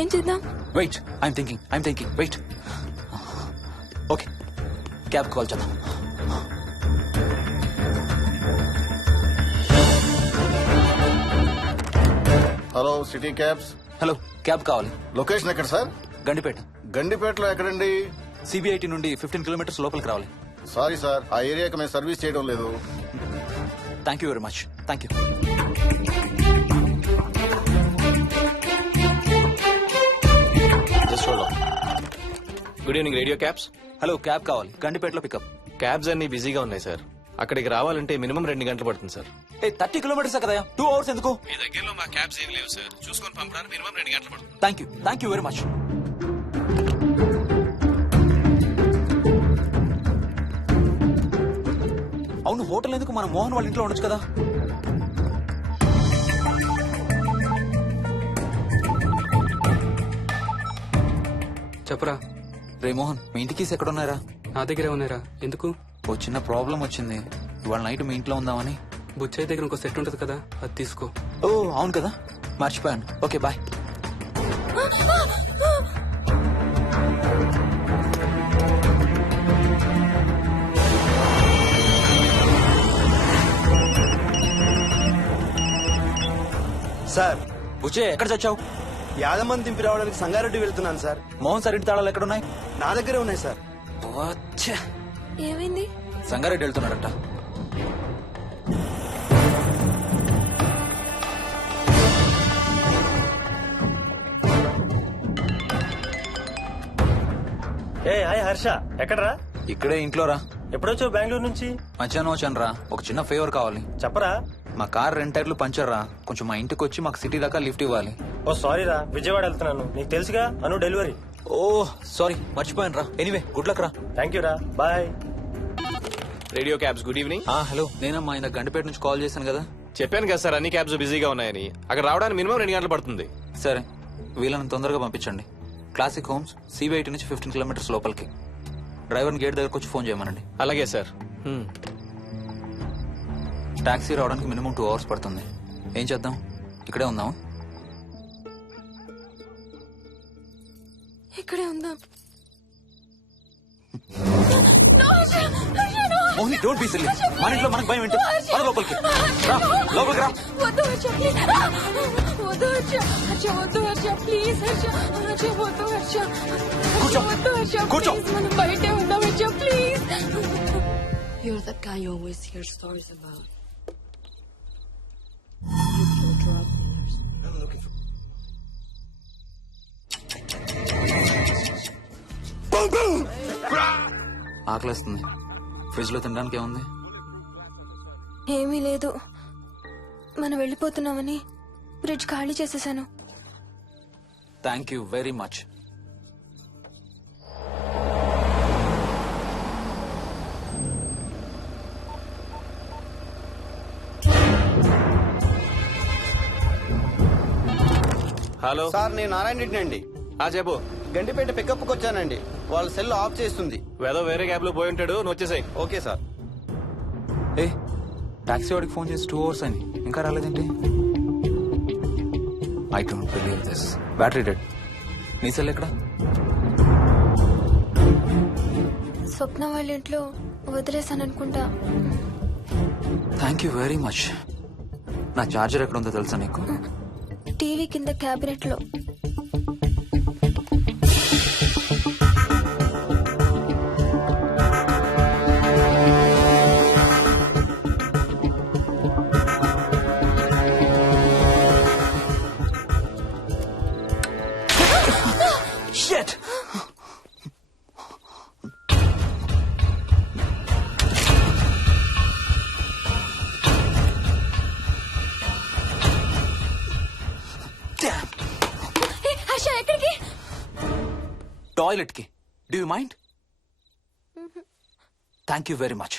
ఏం చేద్దాం? Wait, I'm thinking. Wait. Okay, cab call చేద్దాం. Hello, city cabs. Hello, cab కావాలి. లొకేషన్ ఎక్కడ సార్? గండిపేట. గండిపేటలో ఎక్కడండి? సిబిఐటి నుండి 15 కిలోమీటర్స్ లోపలికి రావాలి. సారీ సార్, ఆ ఏరియాకి మేము సర్వీస్ చేయడం లేదు. Thank you very much. Thank you. Good evening radio cabs. Hello, cab కావాలి. గండిపేటలో పికప్. క్యాబ్స్ అన్ని బిజీగా ఉన్నాయి సార్. అక్కడికి రావాలంటే మినిమం 2 గంటలు పడుతుంది సార్. 30 కిలోమీటర్స్ కదా, 2 అవర్స్ ఎందుకు? మీ దగ్గరలో మా క్యాబ్స్ ఏమి లేవు సార్. చూసుకొని పంపడానికి మినిమం 2 గంటలు పడుతుంది. Thank you very much. అవును, హోటల్ ఎందుకు? మన మోహన్ వాళ్ళ ఇంట్లో ఉండొచ్చు కదా. చెప్పరా. రే మోహన్, మీ ఇంటి కీస్ ఎక్కడ ఉన్నారా? నా దగ్గరే ఉన్నారా. ఎందుకు? ఓ చిన్న ప్రాబ్లం వచ్చింది. ఇవాళ నైట్ మీ ఇంట్లో ఉందామని. బుచ్చయ్య దగ్గర ఇంకో సెట్ ఉంటది కదా, అది తీసుకో. ఓ అవును కదా, మర్చిపోయాను. Okay bye. సార్, బుచ్చయ్య ఎక్కడ చచ్చావు? యాదమ్మని దింపి రావడానికి సంగారెడ్డి వెళ్తున్నాను సార్. మోహన్ సార్ ఇంటి తాళాలు ఎక్కడున్నాయి? నా దగ్గరే ఉన్నాయి సార్. ఏమైంది? సంగారెడ్డి వెళ్తున్నాడట. హాయ్ హర్ష, ఎక్కడరా? ఇక్కడే ఇంట్లో రా. ఎప్పుడొచ్చావు బెంగళూరు నుంచి? మధ్యాహ్నం వచ్చాను రా. ఒక చిన్న ఫేవర్ కావాలి. చెప్పరా. మా కార్ 2 టైర్లు పంచర్ రా. కొంచెం మా ఇంటికి వచ్చి మాకు సిటీ దాకా లిఫ్ట్ ఇవ్వాలి. ఓ సారీ రా, విజయవాడ వెళ్తున్నాను. నీకు తెలుసుగా, అను డెలివరీ. ఓ సారీ, మర్చిపోయాను రా. ఎనీవే, గుడ్ లక్ రా. థ్యాంక్ యూ రా, bye. Radio cabs, good evening. Hello, నేనమ్మా ఇందాక గండిపేట నుంచి కాల్ చేశాను కదా. చెప్పాను కదా సార్, అన్ని క్యాబ్స్ బిజీగా ఉన్నాయని. అక్కడ రావడానికి మినిమం 2 గంటలు పడుతుంది. సరే, వీళ్ళని తొందరగా పంపించండి. క్లాసిక్ హోమ్స్, సిబిఐటి నుంచి 15 కిలోమీటర్స్ లోపలికి. డ్రైవర్ని గేట్ దగ్గరకు వచ్చి ఫోన్ చేయమనండి. అలాగే సార్. టాక్సీ రావడానికి మినిమం 2 అవర్స్ పడుతుంది. ఏం చేద్దాం? ఇక్కడే ఉందాం. ఇక్కడే ఉందాం. Mohini, don't be silly. మన ఇంట్లో మనకు భయం ఏంటి? పద లోపలికి రా. లోపలికి రా. వద్దు హర్ష, ప్లీజ్. వద్దు హర్ష. హర్ష వద్దు హర్ష, ప్లీజ్ హర్ష. హర్ష వద్దు హర్ష. కూర్చో. వద్దు హర్ష, కూర్చో. ప్లీజ్. మనం బయటే ఉందాం. Raja, please. You're that guy you always hear stories about. You kill drug dealers. I'm looking for. ఆకలేస్తుంది. ఫ్రిడ్జ్ లో తినడానికి ఏముంది? ఏమీ లేదు. మనం వెళ్ళిపోతున్నామని ఫ్రిడ్జ్ ఖాళీ చేసేసాను. Thank you very much. Hello sir నేను నారాయణ రెడ్డి అండి. చెప్పు. గండిపేట పికప్కి వచ్చానండి. వాళ్ళ సెల్ ఆఫ్ చేస్తుంది. వేదో వేరే క్యాబ్ లో పోయి ఉంటాడు, నువ్వు వచ్చేసాయి. Okay sir. ఏ టాక్సీ వాడికి ఫోన్ చేసి 2 hours అని ఇంకా రాలేదేంటి? I don't believe this. Battery dead. నీ సెల్ ఎక్కడ? స్వప్న వాళ్ళ ఇంట్లో వదిలేసాను అనుకుంటా. Thank you very much. నా చార్జర్ ఎక్కడ ఉందో తెలుసా నీకు? టీవీ కింద క్యాబినెట్ లో. Shit! హర్ష ఎక్కడికి? టాయిలెట్ కి. Do you mind? Thank you very much.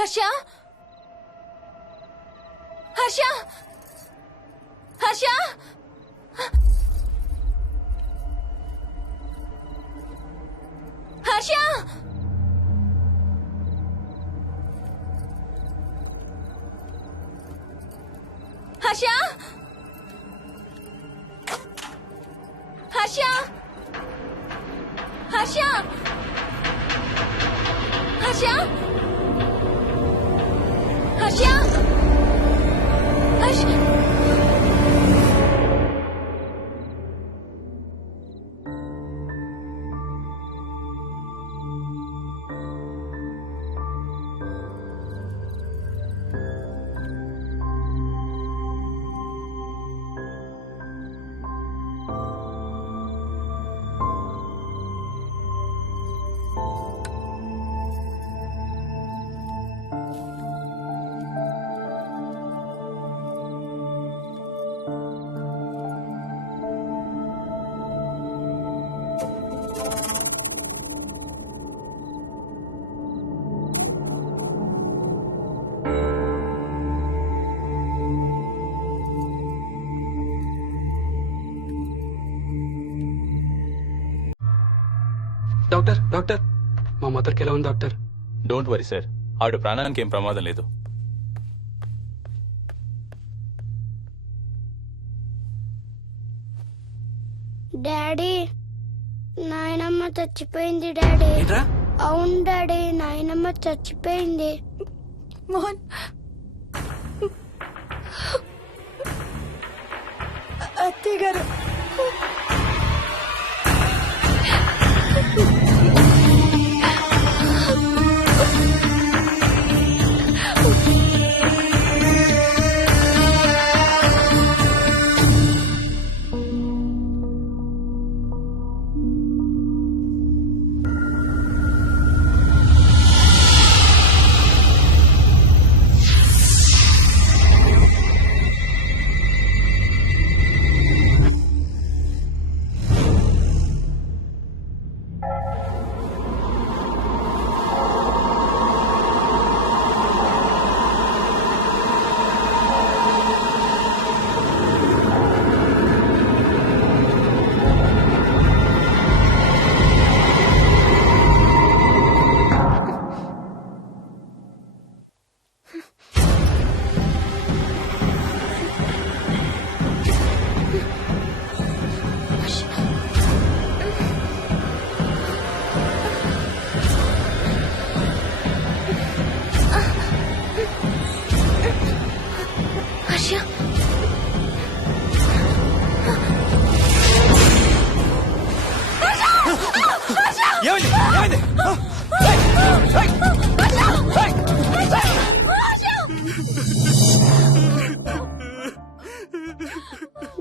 Harsha Harsha Harsha Harsha Harsha Harsha Harsha Harsha Harsha Harsha doctor doctor మా మదర్కి ఎలా ఉంది డాక్టర్? డోంట్ వరీ సార్, ఆవిడ ప్రాణానికి ఏం ప్రమాదం లేదు. డాడీ నాయనమ్మ చచ్చిపోయింది డాడీ. అవును డాడీ, నాయనమ్మ చచ్చిపోయింది. మోహన్ అత్తయ్య గారు ఏమైంది ఏమైంది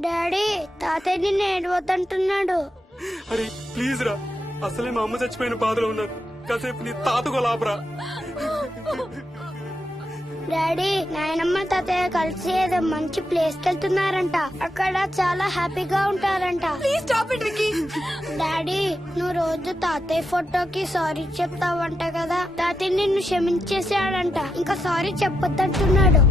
డాడీ తాతయ్య నిన్ను ఏడవద్దంటున్నాడు. అరే ప్లీజ్ రా, అసలే మా అమ్మ చచ్చిపోయిన బాధలో ఉన్నాను. కాసేపు నీ తాతకు లాభరా. డాడీ నాయనమ్మ తాతయ్య కలిసి ఏదో మంచి ప్లేస్ కి వెళ్తున్నారంట. అక్కడ చాలా హ్యాపీగా ఉంటారంట. డాడీ నువ్వు రోజు తాతయ్య ఫోటోకి సారీ చెప్తావంట కదా. తాతయ్య నిన్ను క్షమించేసాడంట. ఇంకా సారీ చెప్పొద్దంటున్నాడు.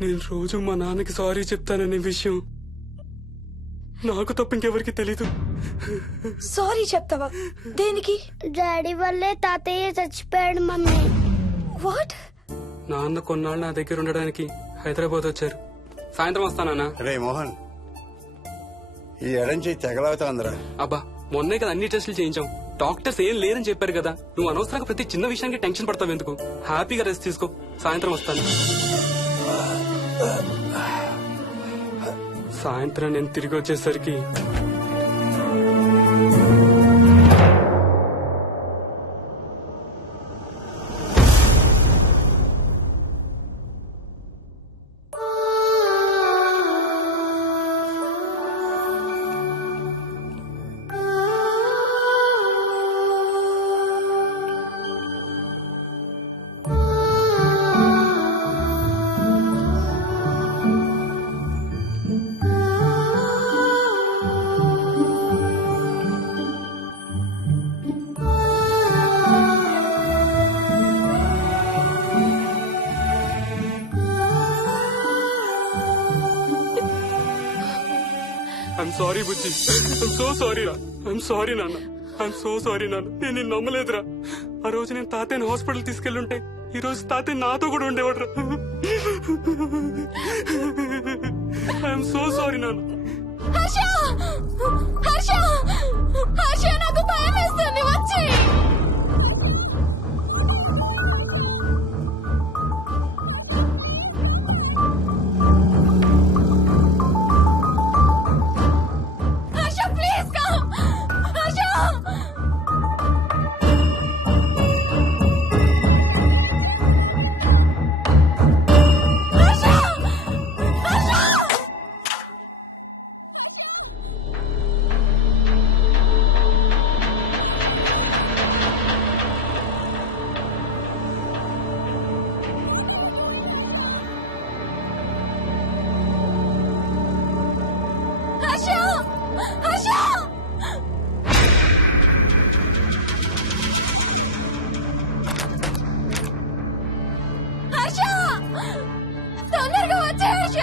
నేను రోజు మా నాన్నకి సారీ చెప్తాననే విషయం నాకు తప్ప ఇంకెవరికి తెలీదు. సారీ చెప్తావా? దేనికి? డాడీ వల్లే తాతయ్య చచ్చిపోయాడు మమ్మీ. వాట్? నాన్న కొన్నాళ్ళు నా దగ్గర ఉండడానికి హైదరాబాద్ వచ్చారు. సాయంత్రం వస్తానా? రే మోహన్, ఈ ఎడం చేయి తెగలవుతాందిరా. అబ్బా మొన్నే కదా అన్ని టెస్టులు చేయించాం. డాక్టర్స్ ఏం లేదని చెప్పారు కదా. నువ్వు అనవసరంగా ప్రతి చిన్న విషయానికి టెన్షన్ పడతావు ఎందుకు? హ్యాపీగా రెస్ట్ తీసుకో. సాయంత్రం వస్తాను. సాయంత్రం నేను తిరిగి వచ్చేసరికి I'm sorry Bujji. I'm so sorry రా. ఐఎమ్ సారీ నాన్న. ఐఎమ్ సో సారీ నాన్న. నేను నిన్ను నమ్మలేదురా. ఆ రోజు నేను తాతయ్యని హాస్పిటల్ తీసుకెళ్లుంటే ఈ రోజు తాతయ్య నాతో కూడా ఉండేవాడు రా. ఐఎమ్ సో సారీ నాన్న. నాకు భయం వేస్తుంది. వచ్చి తొందరగా వచ్చే హర్ష.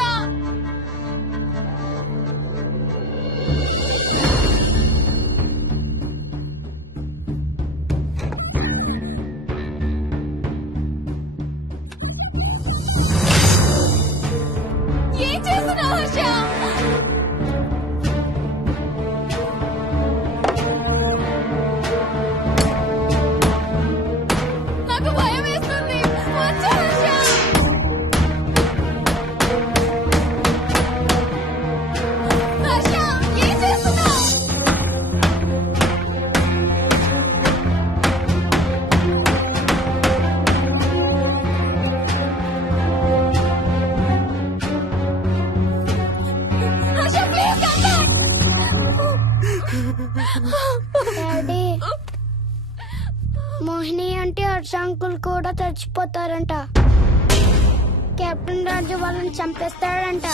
ఏం చేస్తున్నావు హర్ష? నాకు భయం వేస్తుంది. వచ్చే హర్ష. హర్ష ఏం చేస్తున్నావు? Harsha please come back. Daddy Mohini అంటే హర్ష అంకుల్ కూడా చచ్చిపోతారంట. కెప్టెన్ రాజు వాళ్ళని చంపేస్తాడంట.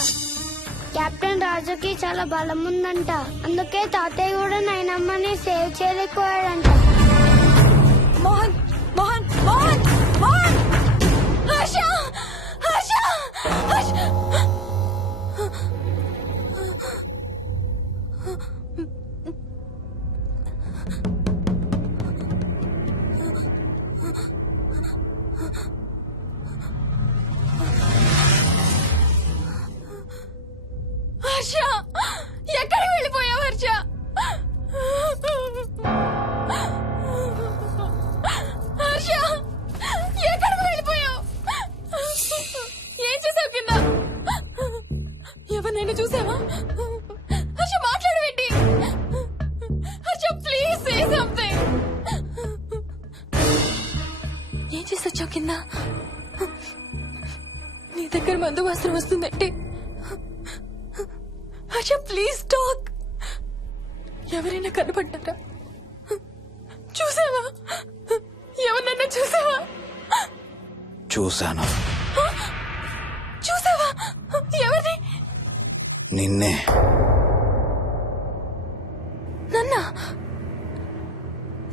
కెప్టెన్ రాజుకి చాలా బలం ఉందంట. అందుకే తాతయ్య కూడా నాయనమ్మని సేవ్ చేయలేకపోయాడంట. మోహన్ మోహన్ మోహన్ మోహన్. హర్ష హర్ష హర్ష. హర్ష ఎక్కడ నాన్న నీ దగ్గర మందు వాసన వస్తుందంటే హర్ష ప్లీజ్ టాక్. ఎవరైనా కనపడ్డారా? చూసావా? ఎవరన్నా చూసావా? చూశాను. చూసావా? ఎవరిని? నిన్నే.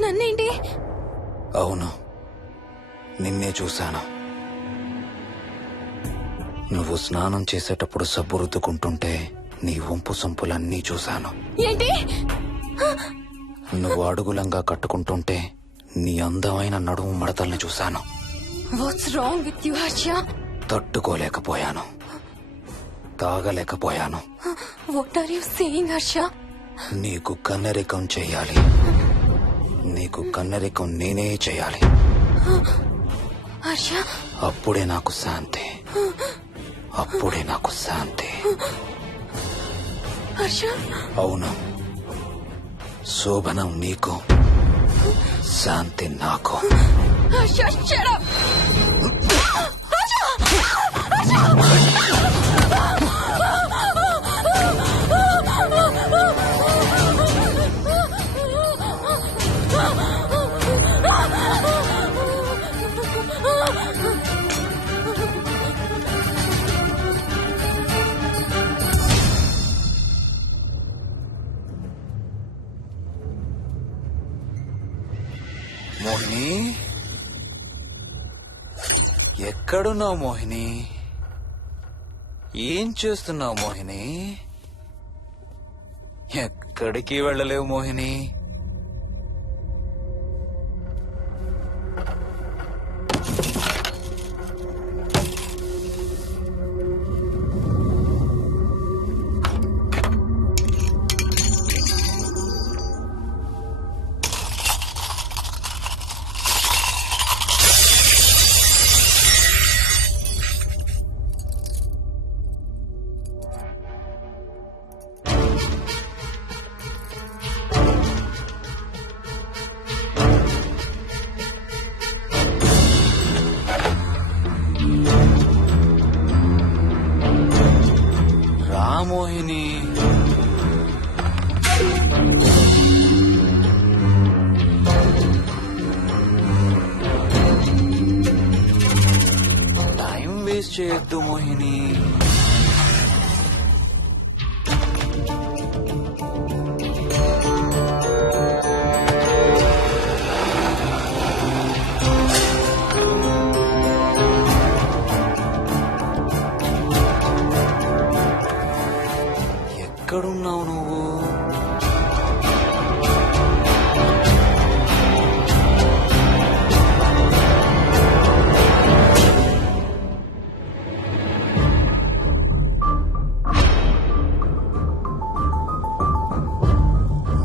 నన్నేంటి? అవును, నిన్నే చూశాను. నువ్వు స్నానం చేసేటప్పుడు సబ్బు రుద్దుకుంటుంటే నీ వంపు సొంపులన్నీ చూశాను. ఏంటి? నువ్వు అడుగులంగా కట్టుకుంటుంటే నీ అందమైన నడుము మడతల్ని చూశాను. What's wrong with you Harsha? తట్టుకోలేకపోయాను, తాగలేకపోయాను. What are you saying Harsha? నీకు కన్నరికం చెయ్యాలి. నీకు కన్నరికం నేనే చేయాలి. హర్ష, అప్పుడే నాకు శాంతి. అప్పుడే నాకు శాంతి. హర్ష, అవును, శోభనం నీకు, శాంతి నాకు. Harsha, shut up! మోహిని, ఎక్కడున్నావు మోహిని? ఏం చేస్తున్నావు మోహిని? ఎక్కడికి వెళ్ళలేవు మోహిని. మోహిని, టైం వేస్ట్ చేయొద్దు మోహిని. ఎక్కడున్నావు నువ్వు?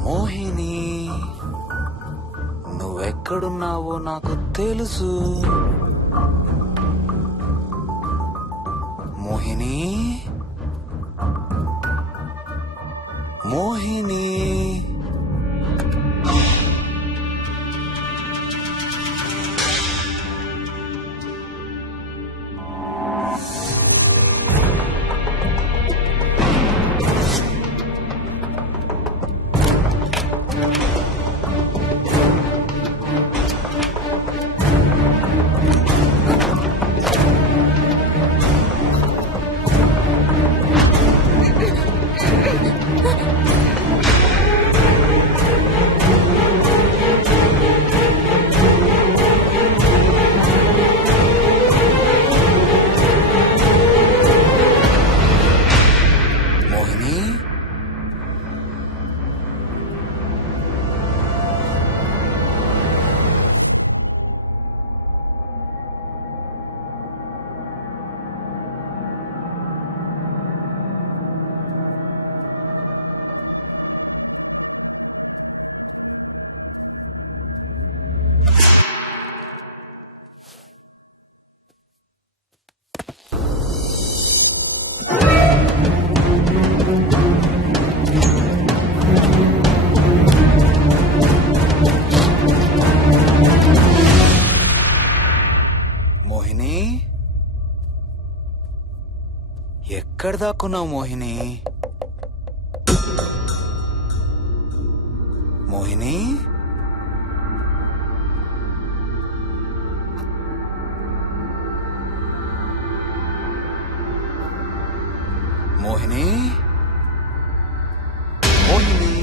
మోహిని, నువ్వెక్కడున్నావో నాకు తెలుసు. మోహిని, మోహిని, ఎక్కడ దాక్కున్నావు మోహిని? మోహిని, మోహిని, మోహిని.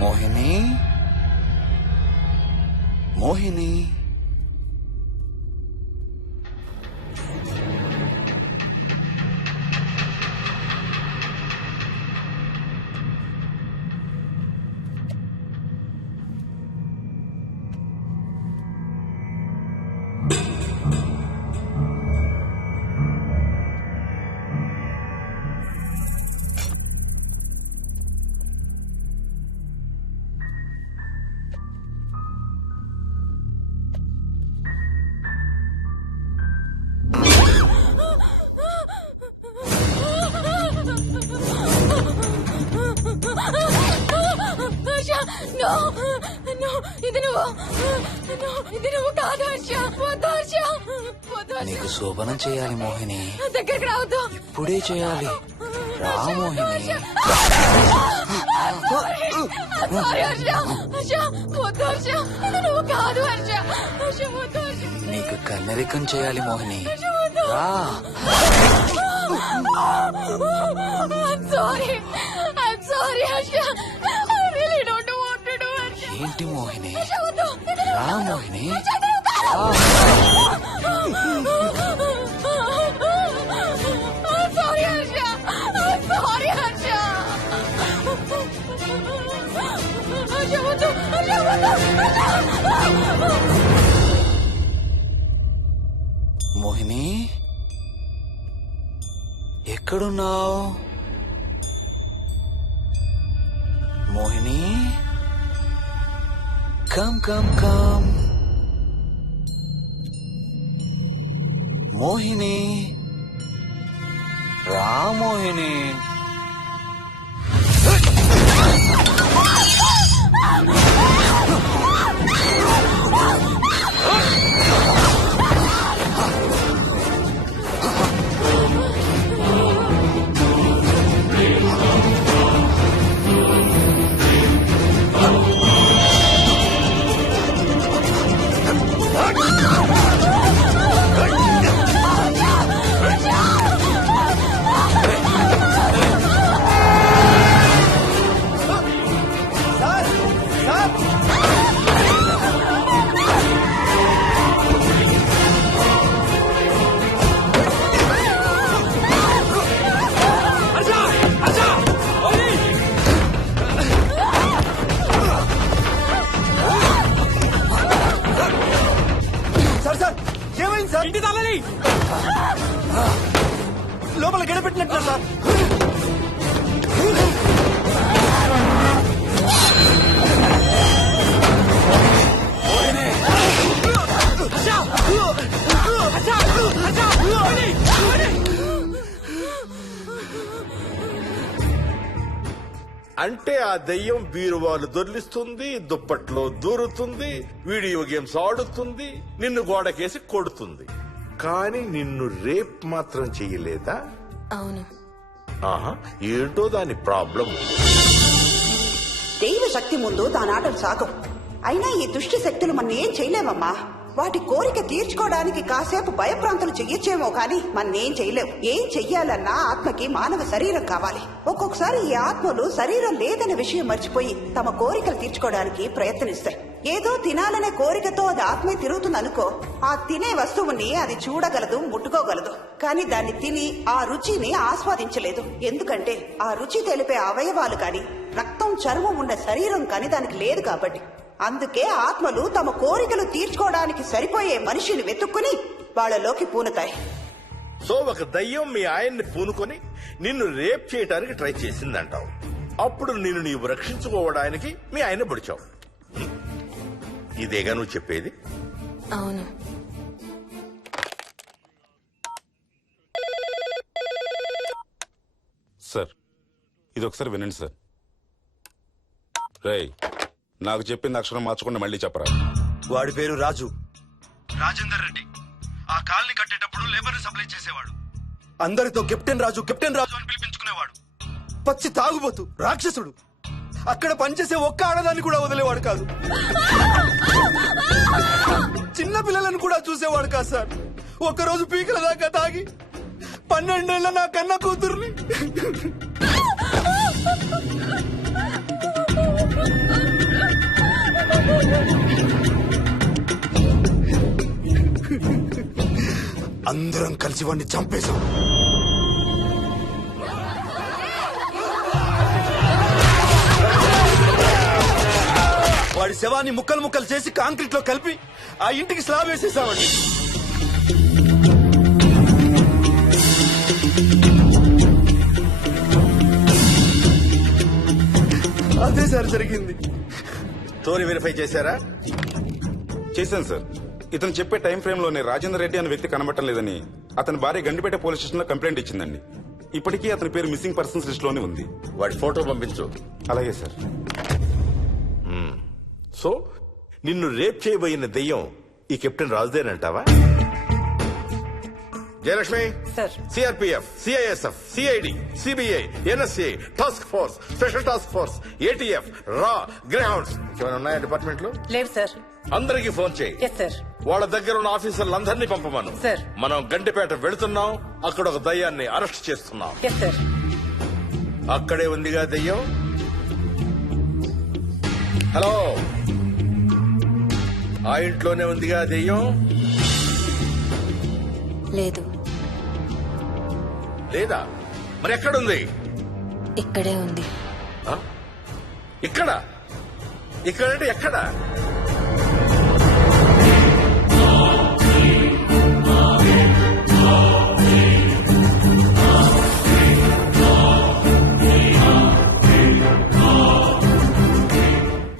మోహిని, మోహిని. నీకు శోభనం చేయాలి మోహిని. దగ్గరికి రావద్దు. ఇప్పుడే చేయాలి. రా మోహిని. నీకు కన్నరికం చేయాలి మోహిని. రా. ఏంటి మోహిని? రా మోహిని. మోహిని, ఎక్కడున్నావు Mohini? Come come come Mohini. రా మోహిని. లోపల గడపెట్టినట్టు సార్. అంటే ఆ దెయ్యం బీరువాలు దొర్లిస్తుంది, దుప్పట్లో దూరుతుంది, వీడియో గేమ్స్ ఆడుతుంది, నిన్ను గోడకేసి కొడుతుంది. కానీ నిన్ను రేప్ మాత్రం చెయ్యలేదా? అవును. ఆహా, ఏంటో దాని ప్రాబ్లం. దైవ శక్తి ముందు దానాటలు సాగం. అయినా ఈ దుష్ట శక్తులు మన ఏం చేయలేమమ్మా. వాటి కోరిక తీర్చుకోవడానికి కాసేపు భయప్రాంతులు చెయ్యొచ్చేమో కానీ మన్నేం చేయలేవు. ఏం చెయ్యాలన్నా ఆత్మకి మానవ శరీరం కావాలి. ఒక్కొక్కసారి ఈ ఆత్మలు శరీరం లేదనే విషయం మర్చిపోయి తమ కోరికలు తీర్చుకోవడానికి ప్రయత్నిస్తాయి. ఏదో తినాలనే కోరికతో అది ఆత్మే తిరుగుతుందనుకో, ఆ తినే వస్తువుని అది చూడగలదు, ముట్టుకోగలదు. కానీ దాన్ని తిని ఆ రుచిని ఆస్వాదించలేదు. ఎందుకంటే ఆ రుచి తెలిపే అవయవాలు కాని, రక్తం చర్మం ఉన్న శరీరం కాని దానికి లేదు కాబట్టి. అందుకే ఆత్మలు తమ కోరికలు తీర్చుకోవడానికి సరిపోయే మనిషిని వెతుక్కుని వాళ్ళలోకి పూనుతాయి. సో ఒక దయ్యం మీ ఆయన్ని పూనుకొని నిన్ను రేప్ చేయడానికి ట్రై చేసిందంటావు. అప్పుడు నిన్ను నీవు రక్షించుకోవడానికి మీ ఆయన పొడిచావు. ఇదేగా నువ్వు చెప్పేది? అవును. సార్, ఇది ఒకసారి వినండి సార్. రేయ్, నాకు చెప్పింది అక్షరం మార్చకుండా మళ్ళీ చెప్పరా. వాడి పేరు రాజు, రాజేందర్ రెడ్డి. ఆ కాలనీ కట్టేటప్పుడు లేబర్ సప్లై చేసేవాడు. అందరితో కెప్టెన్ రాజు కెప్టెన్ రాజు అని పిలిపించుకునేవాడు. పచ్చి తాగుబోతు, రాక్షసుడు. అక్కడ పనిచేసే ఒక్క ఆడదాన్ని కూడా వదిలేవాడు కాదు. చిన్న పిల్లలను కూడా చూసేవాడు కాదు సార్. ఒక్కరోజు పీకల దాకా తాగి 12 ఏళ్ల నా కన్న కూతుర్ని అందరం కలిసి వాడిని చంపేశాం. వాడి శవాన్ని ముక్కలు ముక్కలు చేసి కాంక్రీట్ లో కలిపి ఆ ఇంటికి స్లాబ్ వేసేసామండి. అదే సార్ జరిగింది. స్టోరీ వెరిఫై చేశారా? చేశాను సార్. ఇతను చెప్పే టైం ఫ్రేమ్ లోనే రాజేందర్ రెడ్డి అనే వ్యక్తి కనబడటం లేదని అతని భార్య గండిపేట పోలీస్ స్టేషన్ లో కంప్లైంట్ ఇచ్చిందండి. ఇప్పటికీ అతని పేరు మిస్సింగ్ పర్సన్స్ లిస్ట్ లోనే ఉంది. వాడి ఫోటో పంపించు. అలాగే సార్. సో నిన్ను రేప్ చేయబోయిన దెయ్యం ఈ కెప్టెన్ రాజుదేనంటావా? Jayalakshmi, CRPF, CISF, CID, CBI, NSA, task force, special task force, ATF, రా, గ్రేహౌండ్స్ ఏమైనా ఉన్నాయా డిపార్ట్మెంట్ లో? లేదు సార్. అందరికీ ఫోన్ చేయి. Yes sir. వాళ్ళ దగ్గర ఉన్న ఆఫీసర్లందరినీ పంపమను. సార్. మనం గండిపేట వెళుతున్నాం. అక్కడ ఒక దయ్యాన్ని అరెస్ట్ చేస్తున్నాం. Yes sir. అక్కడే ఉందిగా దయ్యం. హలో, ఆ ఇంట్లోనే ఉందిగా దెయ్యం? లేదు. లేదా? మరి ఎక్కడుంది? ఇక్కడే ఉంది. ఇక్కడ? ఇక్కడంటే ఎక్కడ?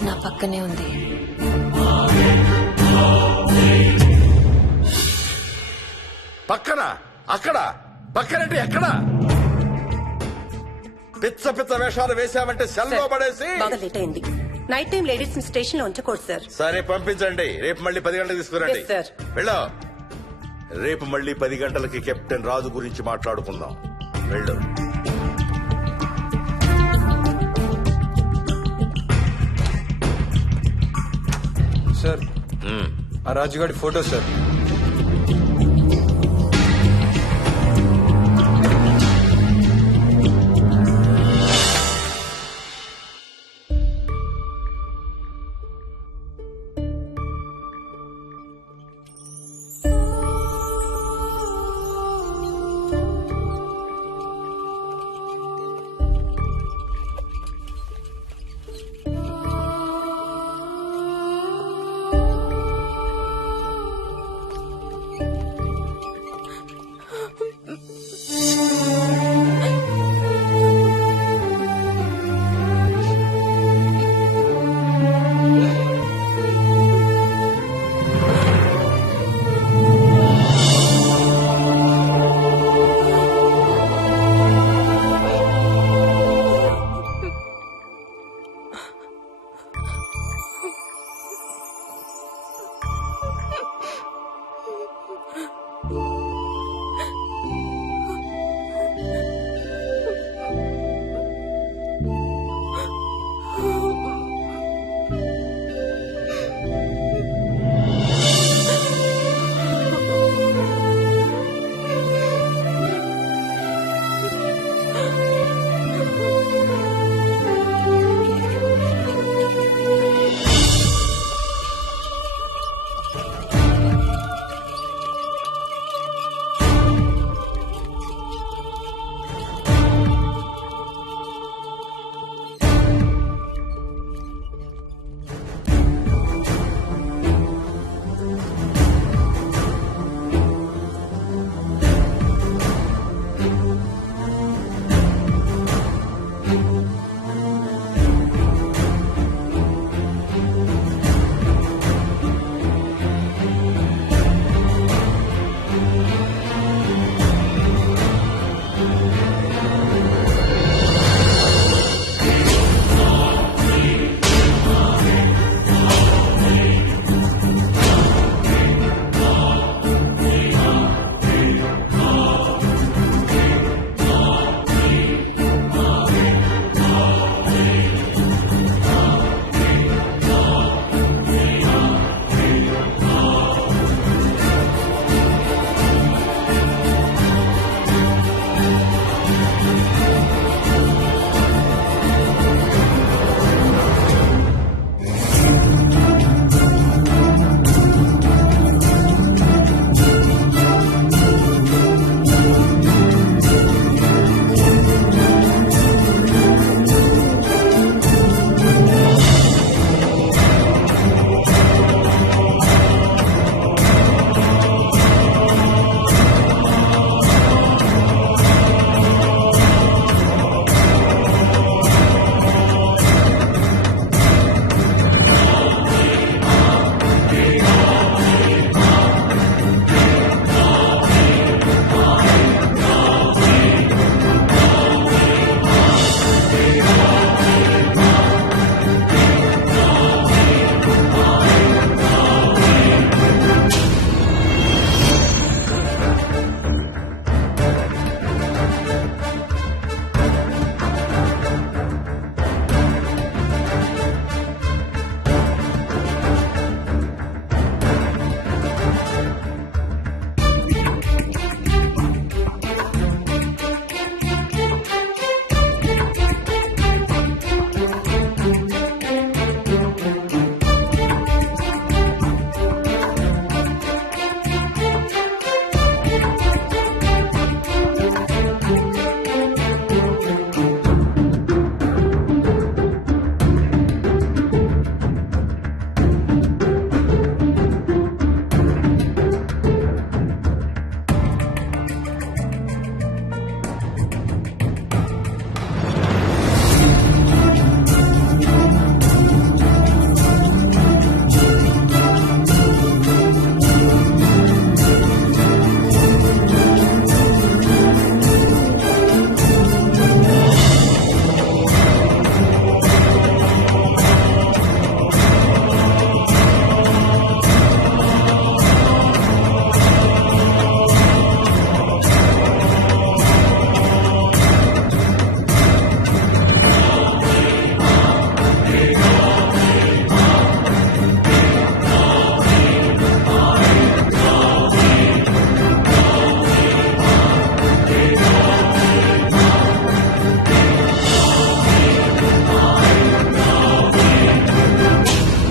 నా పక్కనే ఉంది. పక్కన? అక్కడ? పక్కనంటే ఎక్కడ? పిచ్చ పిచ్చ వేషాలు వేశామంటే సెల్లో పడేసి. బాగా లేట్ అయింది. నైట్ టైం లేడీస్ ని స్టేషన్ లో ఉంచకూడదు సార్. సరే పంపించండి. రేపు మళ్ళీ 10 గంటలకు తీసుకురండి. Yes, sir. వెళ్ళు. రేపు మళ్ళీ 10 గంటలకి కెప్టెన్ రాజు గురించి మాట్లాడుకుందాం. వెళ్ళు. సార్, ఆ రాజుగాడి ఫోటో సార్.